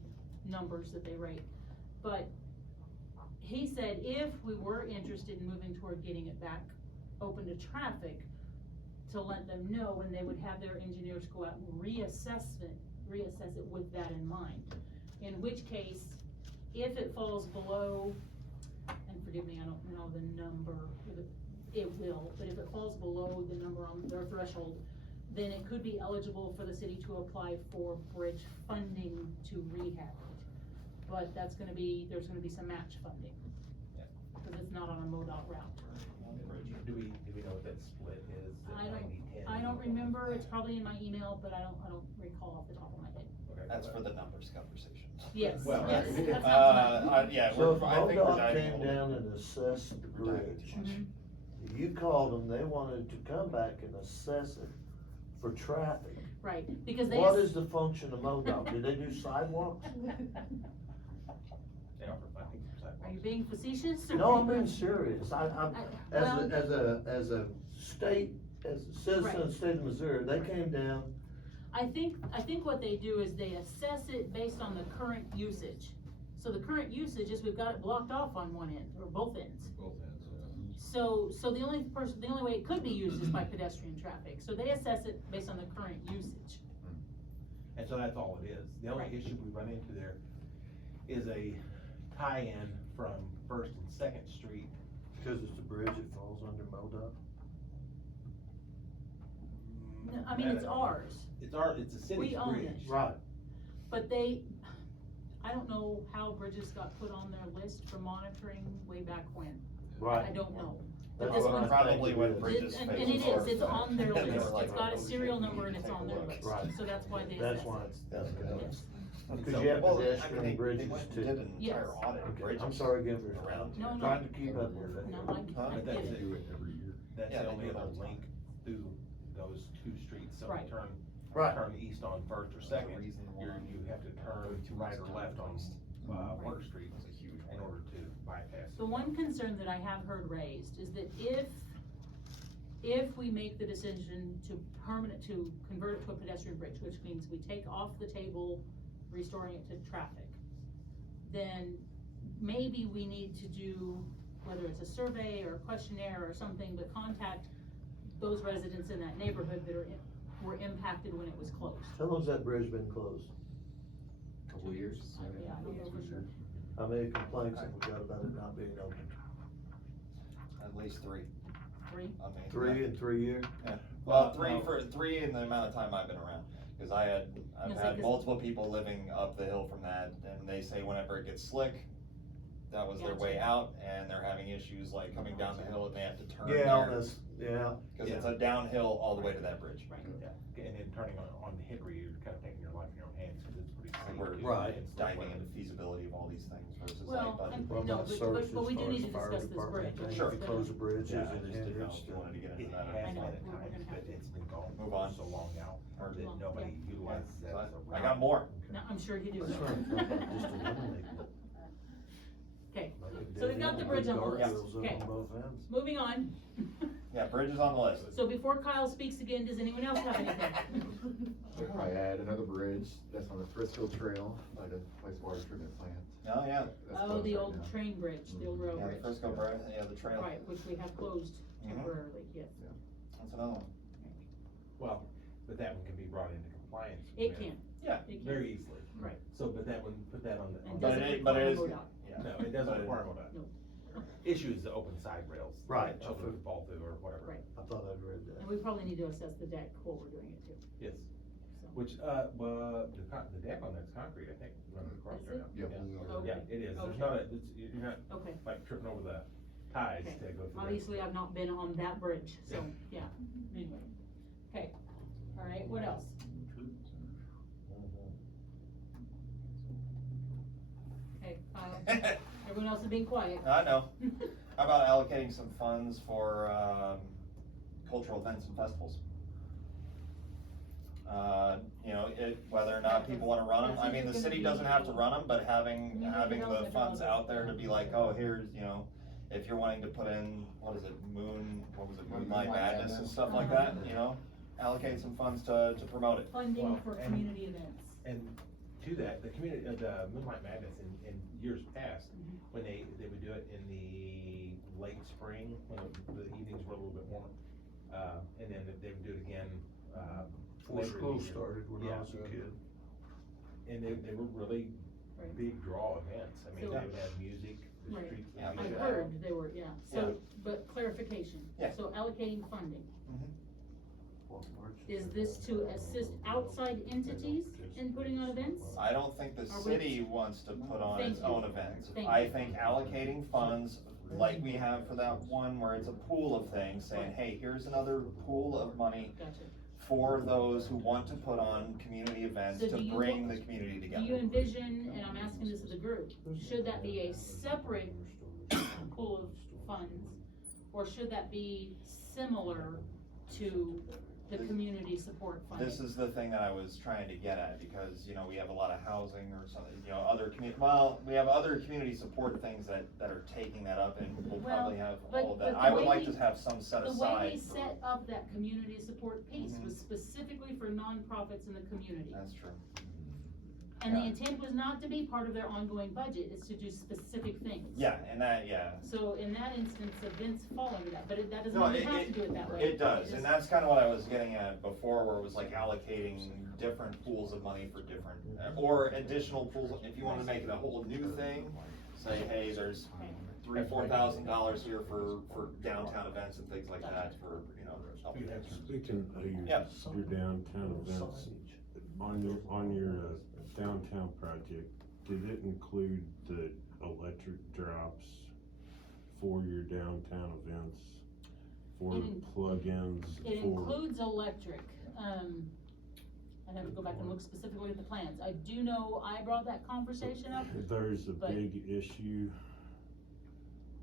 numbers that they rate. But he said if we were interested in moving toward getting it back open to traffic, to let them know, and they would have their engineers go out and reassess it with that in mind. In which case, if it falls below, and forgive me, I don't know the number, it will, but if it falls below the number on their threshold, then it could be eligible for the city to apply for bridge funding to rehab it. But there's gonna be some match funding, because it's not on a MoDOT route. Do we know what that split is? The I don't- 90-10? I don't remember, it's probably in my email, but I don't recall off the top of my head. Okay. That's for the numbers conversations. Yes, Well, yes, right. that's not tonight. Yeah, So if I think we're MoDOT diving a came little down bit. and assessed the We're diving bridge, too much. Mhm. you called them, they wanted to come back and assess it for traffic. Right, because they. What is the function of MoDOT? Do they do sidewalks? They offer funding for sidewalks. Are you being facetious? or- No, I'm being serious. I'm, well- as a state, as a citizen of the state of Missouri, they came down. I think what they do is they assess it based on the current usage. So the current usage is we've got it blocked off on one end, or both ends. Both ends, yeah. So the only way it could be used is by pedestrian traffic, so they assess it based on the current usage. And so that's all it is. The only Right. issue we run into there is a tie-in from First and Second Street. Because it's a bridge, it falls under MoDOT. No, I mean, it's ours, It's a city's We own bridge. it. Right. but I don't know how bridges got put on their list for monitoring way back when. Right. I don't know. But That's this what I one's think Probably it when is. bridges And failed it is, before. it's on their They were list, like, it's got a "Oh, serial shit, we number need and to it's take on a their look." list, Right. so that's why they That's assess why it. it's, Yes. because you have Well, I mean, pedestrian they bridges went and too. did an entire Yes. audit of Okay, bridges. I'm sorry again for around No, no. trying to keep up with it. No, Huh? I But get that's it. Do it every year. That's Yeah, the they only do it all other the time. link through those two streets, so Right. turn, Right. turn east on First or Second, you have to turn right or left on, Water Street It was a huge in one. order to bypass. The one concern that I have heard raised is that if we make the decision to convert it to a pedestrian bridge, which means we take off the table restoring it to traffic, then maybe we need to do, whether it's a survey or a questionnaire or something, but contact those residents in that neighborhood that were impacted when it was closed. How long's that bridge been closed? Couple of years. Yeah, I don't know for sure. How many complaints have we got about it not being open? At least three. Three? I mean, 3 in 3 years? Yeah, well, three in the amount of time I've been around, cause I've Yes, had because- multiple people living up the hill from that, and they say whenever it gets slick, that was their way Gotcha. out, and they're having issues like coming down the hill and they have to turn Yeah, there, that's, yeah. cause it's a downhill all the way to that bridge. Right. Yeah, and then turning on Hickory, you're kind of taking your life in your own hands, cause it's pretty And steep. we're too, Right. and stuff diving like into that. feasibility of all these things versus Well, like budget. and- What No, about but- services but we do as far need as to fire discuss this department bridge. thing? Sure. If you close a bridge, Yeah, is I it just didn't know hindrance if you to? wanted to get into It that. has I know, been at we're times, gonna have but to. it's been gone Move for on. so long now, Or that Well, nobody yeah. utilizes that as a I route. got more. No, I'm sure you do. That's what I'm talking about, just eliminate it. Okay, Like a So we've got the bridge on the list. guardrails up Okay. on both ends. moving on. Yeah, bridges on the list. So before Kyle speaks again, does anyone else have anything? I'd probably add another bridge that's on the Frisco Trail by the wastewater treatment plant. Oh, yeah, That's Oh, closed the right old now. train bridge, the old rail yeah, the bridge. Frisco bridge, yeah, the trail, Right, which we have closed Mhm. temporarily, yes. that's another one. Well, but that one can be brought into compliance. It with- can, Yeah, it can. Very easily. Right. So, but that one, put that on the. And on But doesn't the- it- but it require is- MoDOT. yeah. No, it doesn't But it- require MoDOT. No. Issue is the open side rails. that Right. Children fall through or whatever. Right. I thought I'd read that. And we probably need to assess the deck while we're doing it too, Yes, so. which, well, the deck on that's concrete, I think, running across Is there it? now. Yeah. Okay. Yeah, it is, there's Okay. not a, you're not Okay, like tripping over the ties Okay. to go through. obviously I've not been on that bridge, so, yeah, anyway. Okay, all right, what else? Okay, Kyle, everyone else is being quiet. I know. How about allocating some funds for, cultural events and festivals? You know, whether or not people wanna run them, I mean, the city doesn't have to run them, but having the development funds dollars. out there to be like, oh, here's, you know, if you're wanting to put in, Moonlight Madness and stuff like that, you know, allocate some funds to promote it. Funding Well, for and- community events. And to that, the community, the Moonlight Madness in years past, Mhm. when they would do it in the late spring, when the evenings were a little bit warmer. And then they would do it again, Before later in the school year. started, when I Yeah. was a kid. And they were really Right. big draw events. I mean, So- they would have music, the Right. streets. Yeah, would I be out. heard they were, yeah, Yeah. so, but clarification. Yeah. So allocating funding, Mhm. is this to assist outside entities in putting on events? I don't think the Are we- city wants to put on Thank its you. own events. Thank I you. think allocating funds, like we have for that one where it's a pool of things, saying, hey, here's another pool of money Gotcha. for those who want to put on community events So to do you bring want- the community Do you together. envision, and I'm asking this as a group, should that be a separate pool of funds? Or should that be similar to the community support funding? This is the thing that I was trying to get at, because, you know, we have a lot of housing or something, you know, we have other community support things that are taking that up, and we'll Well, probably have but- all of that. but I the would way like we- to have some set The way aside we for, set up that community support piece Mhm. was specifically for nonprofits in the community. that's true. And the yeah. intent was not to be part of their ongoing budget, it's to do specific things. Yeah, and that, yeah, So in that instance, events fall under that, but that doesn't No, mean you it- have to do it that way. it does, and just- that's kinda what I was getting at before, where it was like allocating different pools of money for different, or additional pools, if you wanna make it a whole new thing, say, hey, there's $3,000-4,000 here for downtown events and things like that, for, you know, helping. Speaking of Yeah. your downtown events, on your downtown project, did it include the electric drops for your downtown events? For It in- plug-ins, It for, includes electric, I'd have to go back and look specifically at the plans. I do know I brought that conversation up. there's a but- big issue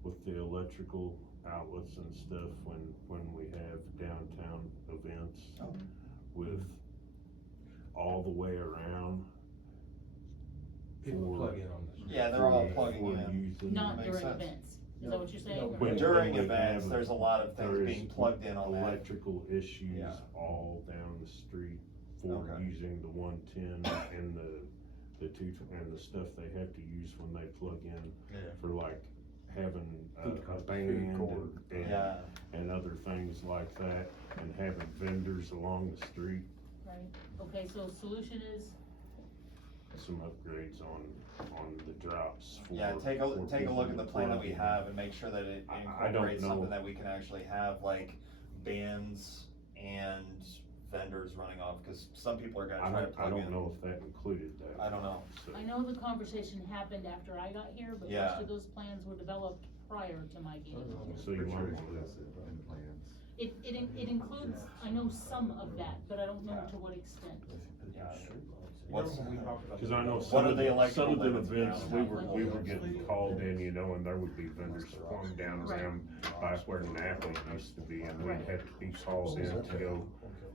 with the electrical outlets and stuff when we have downtown events Oh. with all the way around. People for- plug in on the street. Yeah, they're all for- plugging for in. using- Not Makes during sense. events, is that what you're saying? No, When- During when we events, have- there's a lot of things there's being plugged in on that. Electrical issues Yeah. all down the street for Okay. using the 110 and the 220 and the stuff they have to use when they plug in Yeah. for like having a Food court. band court. Yeah, and other things like that, and having vendors along the street, Right, okay, so solution is, some upgrades on the drops for. yeah, take for a look people at the to plan that plug we in. have and make sure that it I don't incorporates something know. that we can actually have, like bands and vendors running off, cause some people are gonna I try to don't, I plug in. don't know if that included that. I don't know. So- I know the conversation happened after I got here, but Yeah. most of those plans were developed prior to my getting here. So you want to In plans. It includes, I know some of that, but I don't know to what extent. What's- Remember when we talked about Cause the- I know What some are of the the, electrical some of the limits events, now? we were getting called in, you know, and there would be vendors plumb down Right. around by where Napa used to be, and we'd Right. have to be called in to go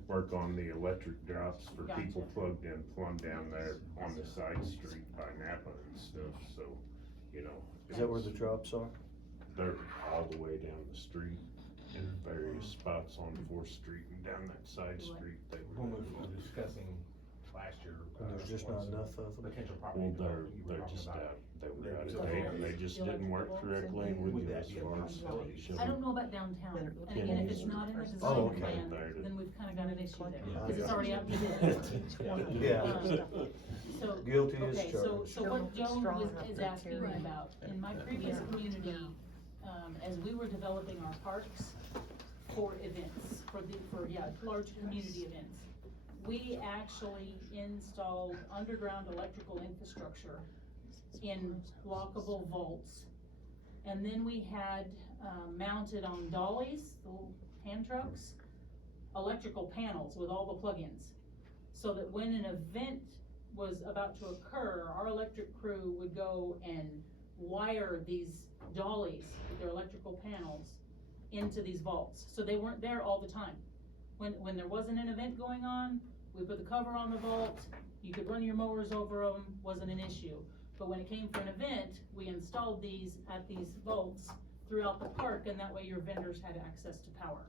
work on the electric drops for Gotcha. people plugged in plumb down there on the side street by Napa and stuff, so, you know. Is that where the drops are? They're all the way down the street in various spots on 4th Street and down that side street. They When were we were discussing last year. And there's just not enough of them? Potential property. Well, development, you were they're talking just about out, they were They're out still of date, there. they just The didn't work electrical correctly Would with that as be a far as. possibility? showing- I don't know about downtown, and Yeah. again, if it's not in the Oh, design okay. plan, then we've kinda got an issue there, Yeah. cause it's already outdated. Yeah. So, Guilty as okay, so charged. what Joe is asking about, in my previous community, as we were developing our parks for events, for large community events, we actually installed underground electrical infrastructure in lockable vaults. And then we had, mounted on dollies, the little hand trucks, electrical panels with all the plugins. So that when an event was about to occur, our electric crew would go and wire these dollies with their electrical panels into these vaults, so they weren't there all the time. When there wasn't an event going on, we put the cover on the vault, you could run your mowers over them, wasn't an issue. But when it came for an event, we installed these at these vaults throughout the park, and that way your vendors had access to power.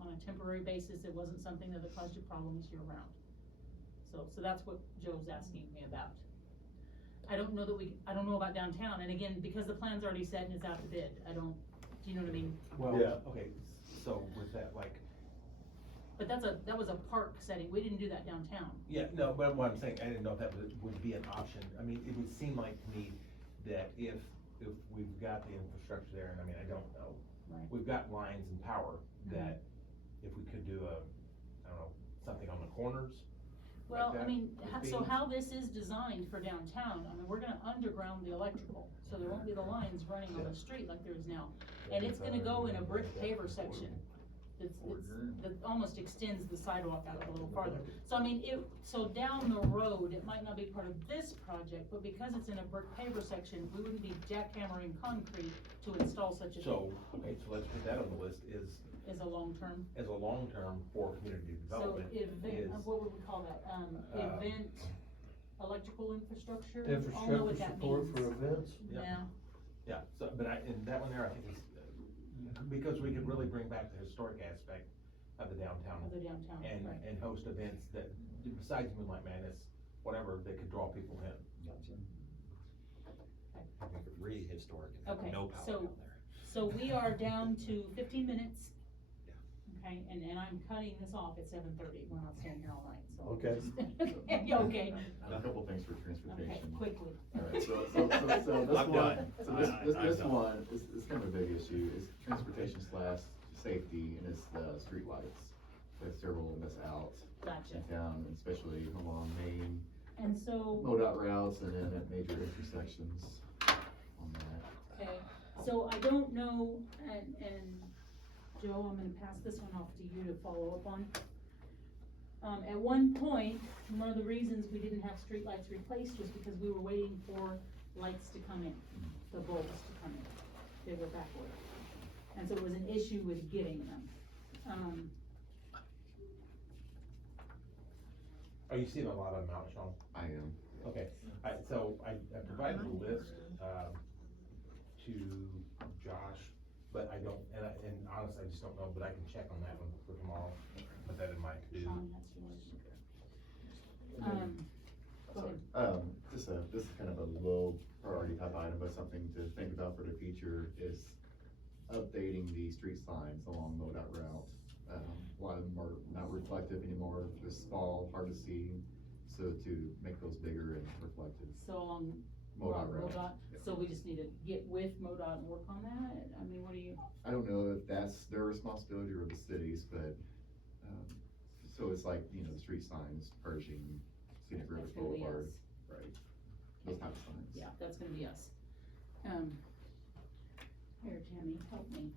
On a temporary basis, it wasn't something that caused you problems year round. So that's what Joe's asking me about. I don't know about downtown, and again, because the plan's already set and it's out to bid, do you know what I mean? Well, Yeah. okay, so with that, like, But that was a park setting, we didn't do that downtown. yeah, no, but what I'm saying, I didn't know if that would be an option. I mean, it would seem like to me that if we've got the infrastructure there, and I mean, I don't know. Right. We've got lines and power that if we could do I don't know, something on the corners. like Well, I that mean, with so beams. how this is designed for downtown, I mean, we're gonna underground the electrical, so there won't be the lines running on the street like there is now. And it's gonna go in a brick paver section, that almost extends the sidewalk out a little farther. So I mean, so down the road, it might not be part of this project, but because it's in a brick paver section, we wouldn't be jackhammering concrete to install such a thing. So, okay, so let's put that on the list Is a long-term, as a long-term for community so development event, is, what would we call that, event, electrical infrastructure? I'll know Infrastructure what that support means. for events? Yeah. Yeah, yeah, so, but in that one there, I think it's, because we could really bring back the historic aspect of the downtown. of the downtown, And, right. and host events that, besides Moonlight Madness, whatever, that could draw people in. Make it really historic and Okay, have no power so- down there. So we are down to 15 minutes. Okay, and I'm cutting this off at 7:30, we're not staying here all night, so. Okay. Yeah, okay, A couple things for okay, transportation. quickly. Alright, so this I'm one, done. so this I'm done. one is kind of a big issue, is transportation / safety, and it's the streetlights. There's several of us out Gotcha. in town, especially along main, And so, MoDOT routes, and then at major intersections on that. okay, so I don't know, and Joe, I'm gonna pass this one off to you to follow up on. At one point, one of the reasons we didn't have streetlights replaced was because we were waiting for lights to come in, the bulbs to come in. They were backward. And so it was an issue with getting them. Are you seeing a lot of them out, Sean? I am. Okay, I provided a list, to Josh, but I don't, and honestly, I just don't know, but I can check on that one for tomorrow, put that in my to-do. Sean, that's yours. Go ahead. This is kind of a low priority type item, but something to think about for the future is updating the street signs along MoDOT route. A lot of them are not reflective anymore, just small, hard to see, so to make those bigger and reflective. So along MoDOT route. MoDOT, so we just need to get with MoDOT and work on that? I mean, what do you, I don't know if that's their responsibility or the city's, but, so it's like, you know, the street signs, Pershing, Scenic River That's gonna be Boulevard, us. right? Those type of signs. yeah, that's gonna be us. Here, Tammy, help me.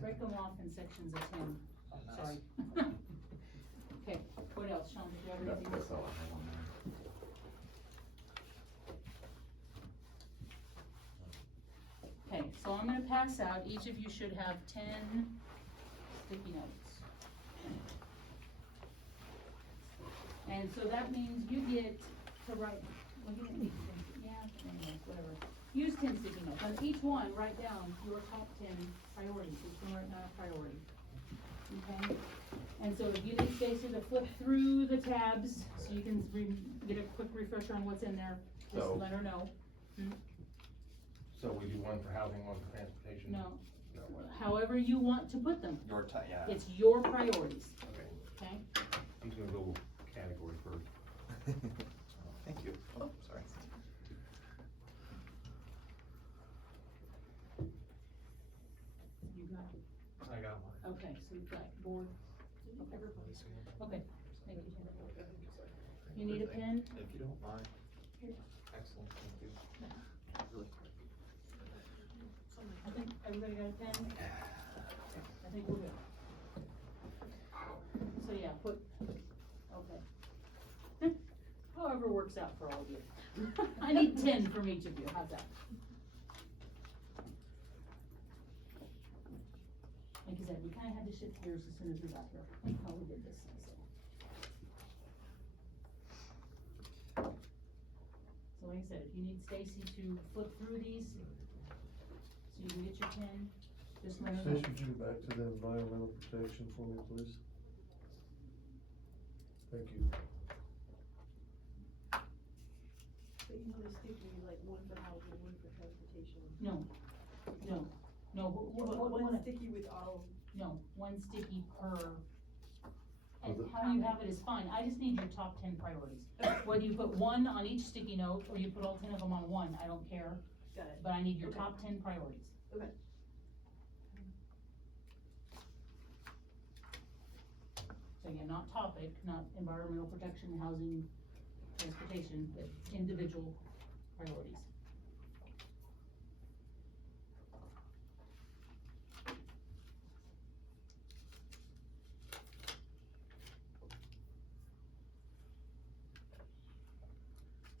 Break them off in sections of 10, sorry. Okay, what else, Sean, did you have anything? That's all I have on there. Okay, so I'm gonna pass out, each of you should have 10 sticky notes. And so that means you get to write, well, you didn't need to, yeah, anyway, whatever. Use 10 sticky notes, on each one, write down your top 10 priorities, each one write down a priority. Okay, and so if you need spaces to flip through the tabs, so you can get a quick refresher on what's in there, just So- let her know. So we do one for housing, one for transportation? No, however you want to put them, Your time, yeah. it's your priorities, Okay, okay? he's gonna go category first. Thank you. Oh, sorry. You got it, I got one. okay, so you've got board, okay, thank you, Jen. You need a pen? If you don't mind. Here. Excellent, thank you. I think everybody got a pen? I think we're good. So yeah, put, okay. However works out for all of you. I need 10 from each of you, how's that? like I said, we kinda had to shift gears as soon as we got here, like how we did this, so. So like I said, if you need Stacy to flip through these, so you can get your pen, just let her know. Stacy, would you go back to the environmental protection for me, please? Thank you. But you want to stick with like one for housing, one for transportation. No, One sticky with all. no, one sticky per. And For the- how you have it is fine, I just need your top 10 priorities. Whether you put one on each sticky note, or you put all 10 of them on one, I don't care, Got it. but I need your Okay. top 10 priorities. Okay. So again, not topic, not environmental protection, housing, transportation, but individual priorities.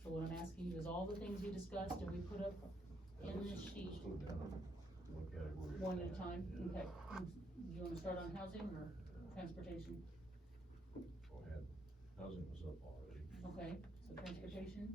So what I'm asking you is all the things we discussed and we put up in this sheet, Let's go down one category. one at a time, Yeah. okay? Do you wanna start on housing or transportation? Go ahead. Housing was up already. Okay, so transportation,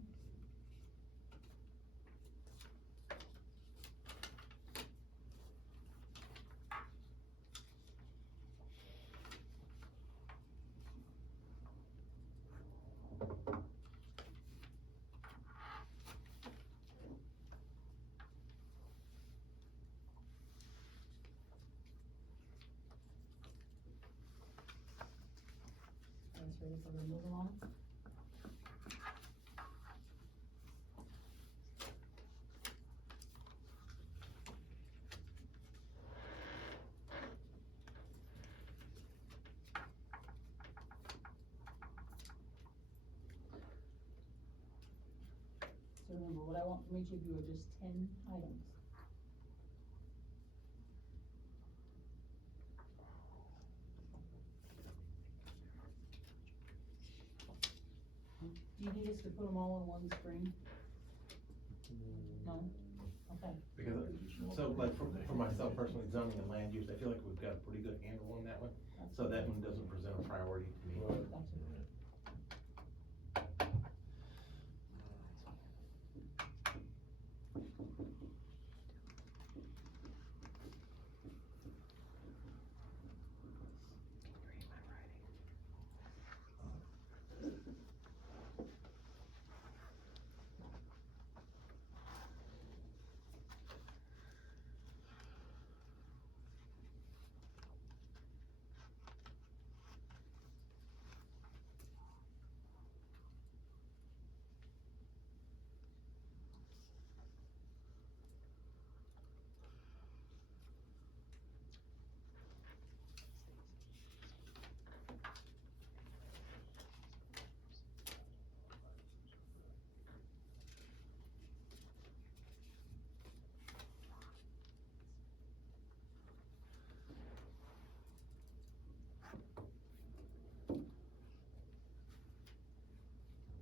guys ready for the move along? So remember, what I want from each of you are just 10 items. Do you need us to put them all on one screen? No? Okay. Because, so like for myself personally, zoning and land use, I feel like we've got a pretty good handle on that one. So that one doesn't present a priority to me. Right. Gotcha.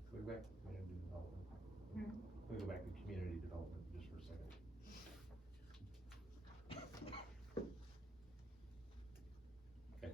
Can we go back to community development? Hmm. Can we go back to community development just for a second? Okay.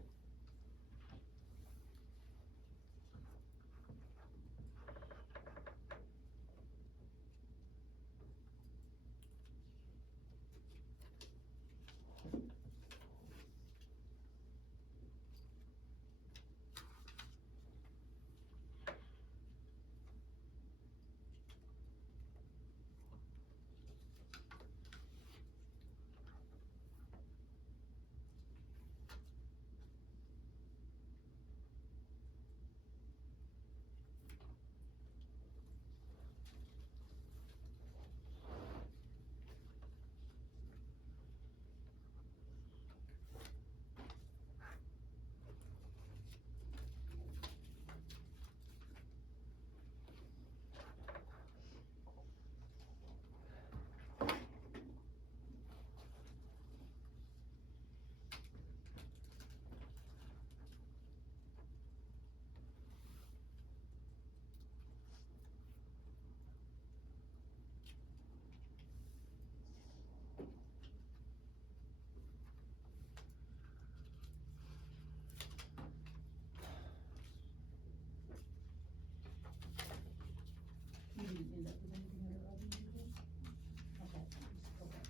end up with anything under other people? Okay, okay.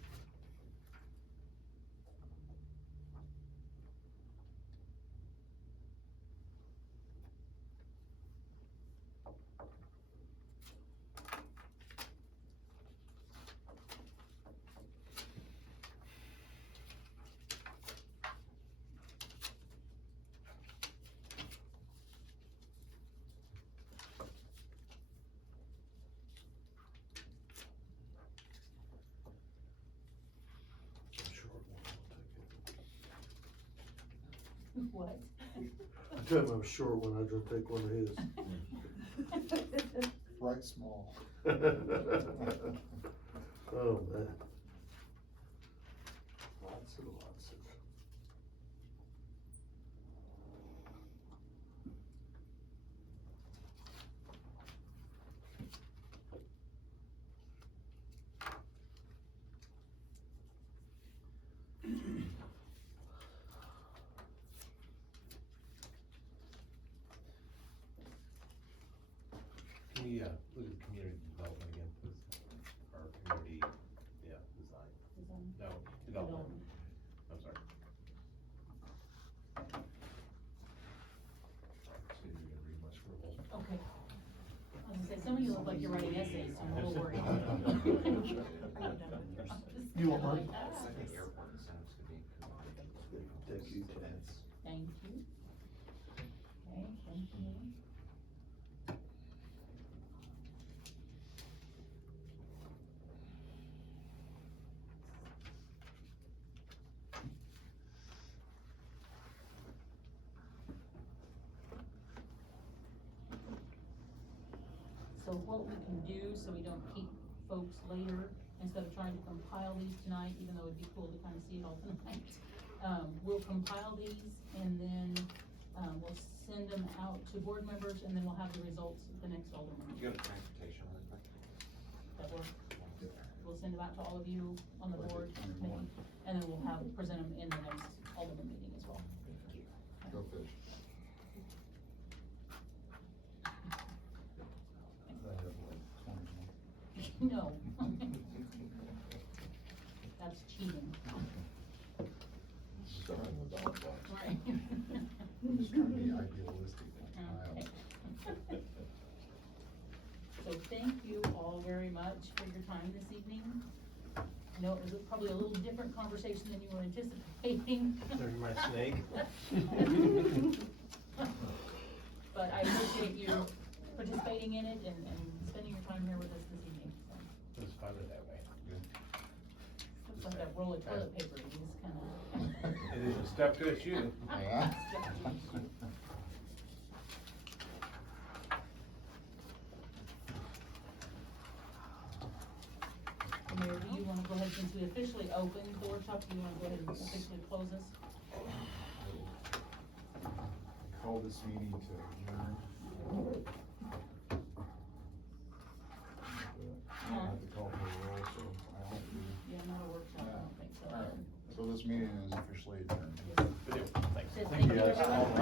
What? I told him I was short one, I was gonna take one of his. Right small. Oh, man. Lots of. Can we, look at community development again, please? Or community, design, no, development, I'm sorry. See, you're gonna read my scribble. Okay. I was gonna say, some of you look like you're writing essays, so I'm a little worried. You want mine? I think airport incentives could be. Thank you. Thank you. Okay, thank you. So what we can do, so we don't keep folks later, instead of trying to compile these tonight, even though it'd be cool to kind of see it all tonight. We'll compile these and then, we'll send them out to board members and then we'll have the results at the next Alderman meeting. You go to transportation really quick. That work? We'll send them out to all of you on the board committee, and then we'll have, present them in the next Alderman meeting as well. Go fish. I have like 20 more. No. That's cheating. Stuff in the dog box. Right. I'm just trying to be idealistic. Okay. So thank you all very much for your time this evening. I know it was probably a little different conversation than you were anticipating. There's my snake. But I appreciate you participating in it and spending your time here with us this evening, so. It was fun that way. Looks like that roll of toilet paper, you just kinda. It is a step to a shoe. Yeah. Mayor, do you wanna go ahead, since we officially opened the workshop, do you wanna go ahead and officially close us? Call this meeting to adjourn. I don't have to call for a roll, so I don't do. Yeah, not a workshop, I don't think so. Alright, so this meeting is officially adjourned. Video, thanks. Thank you, everyone.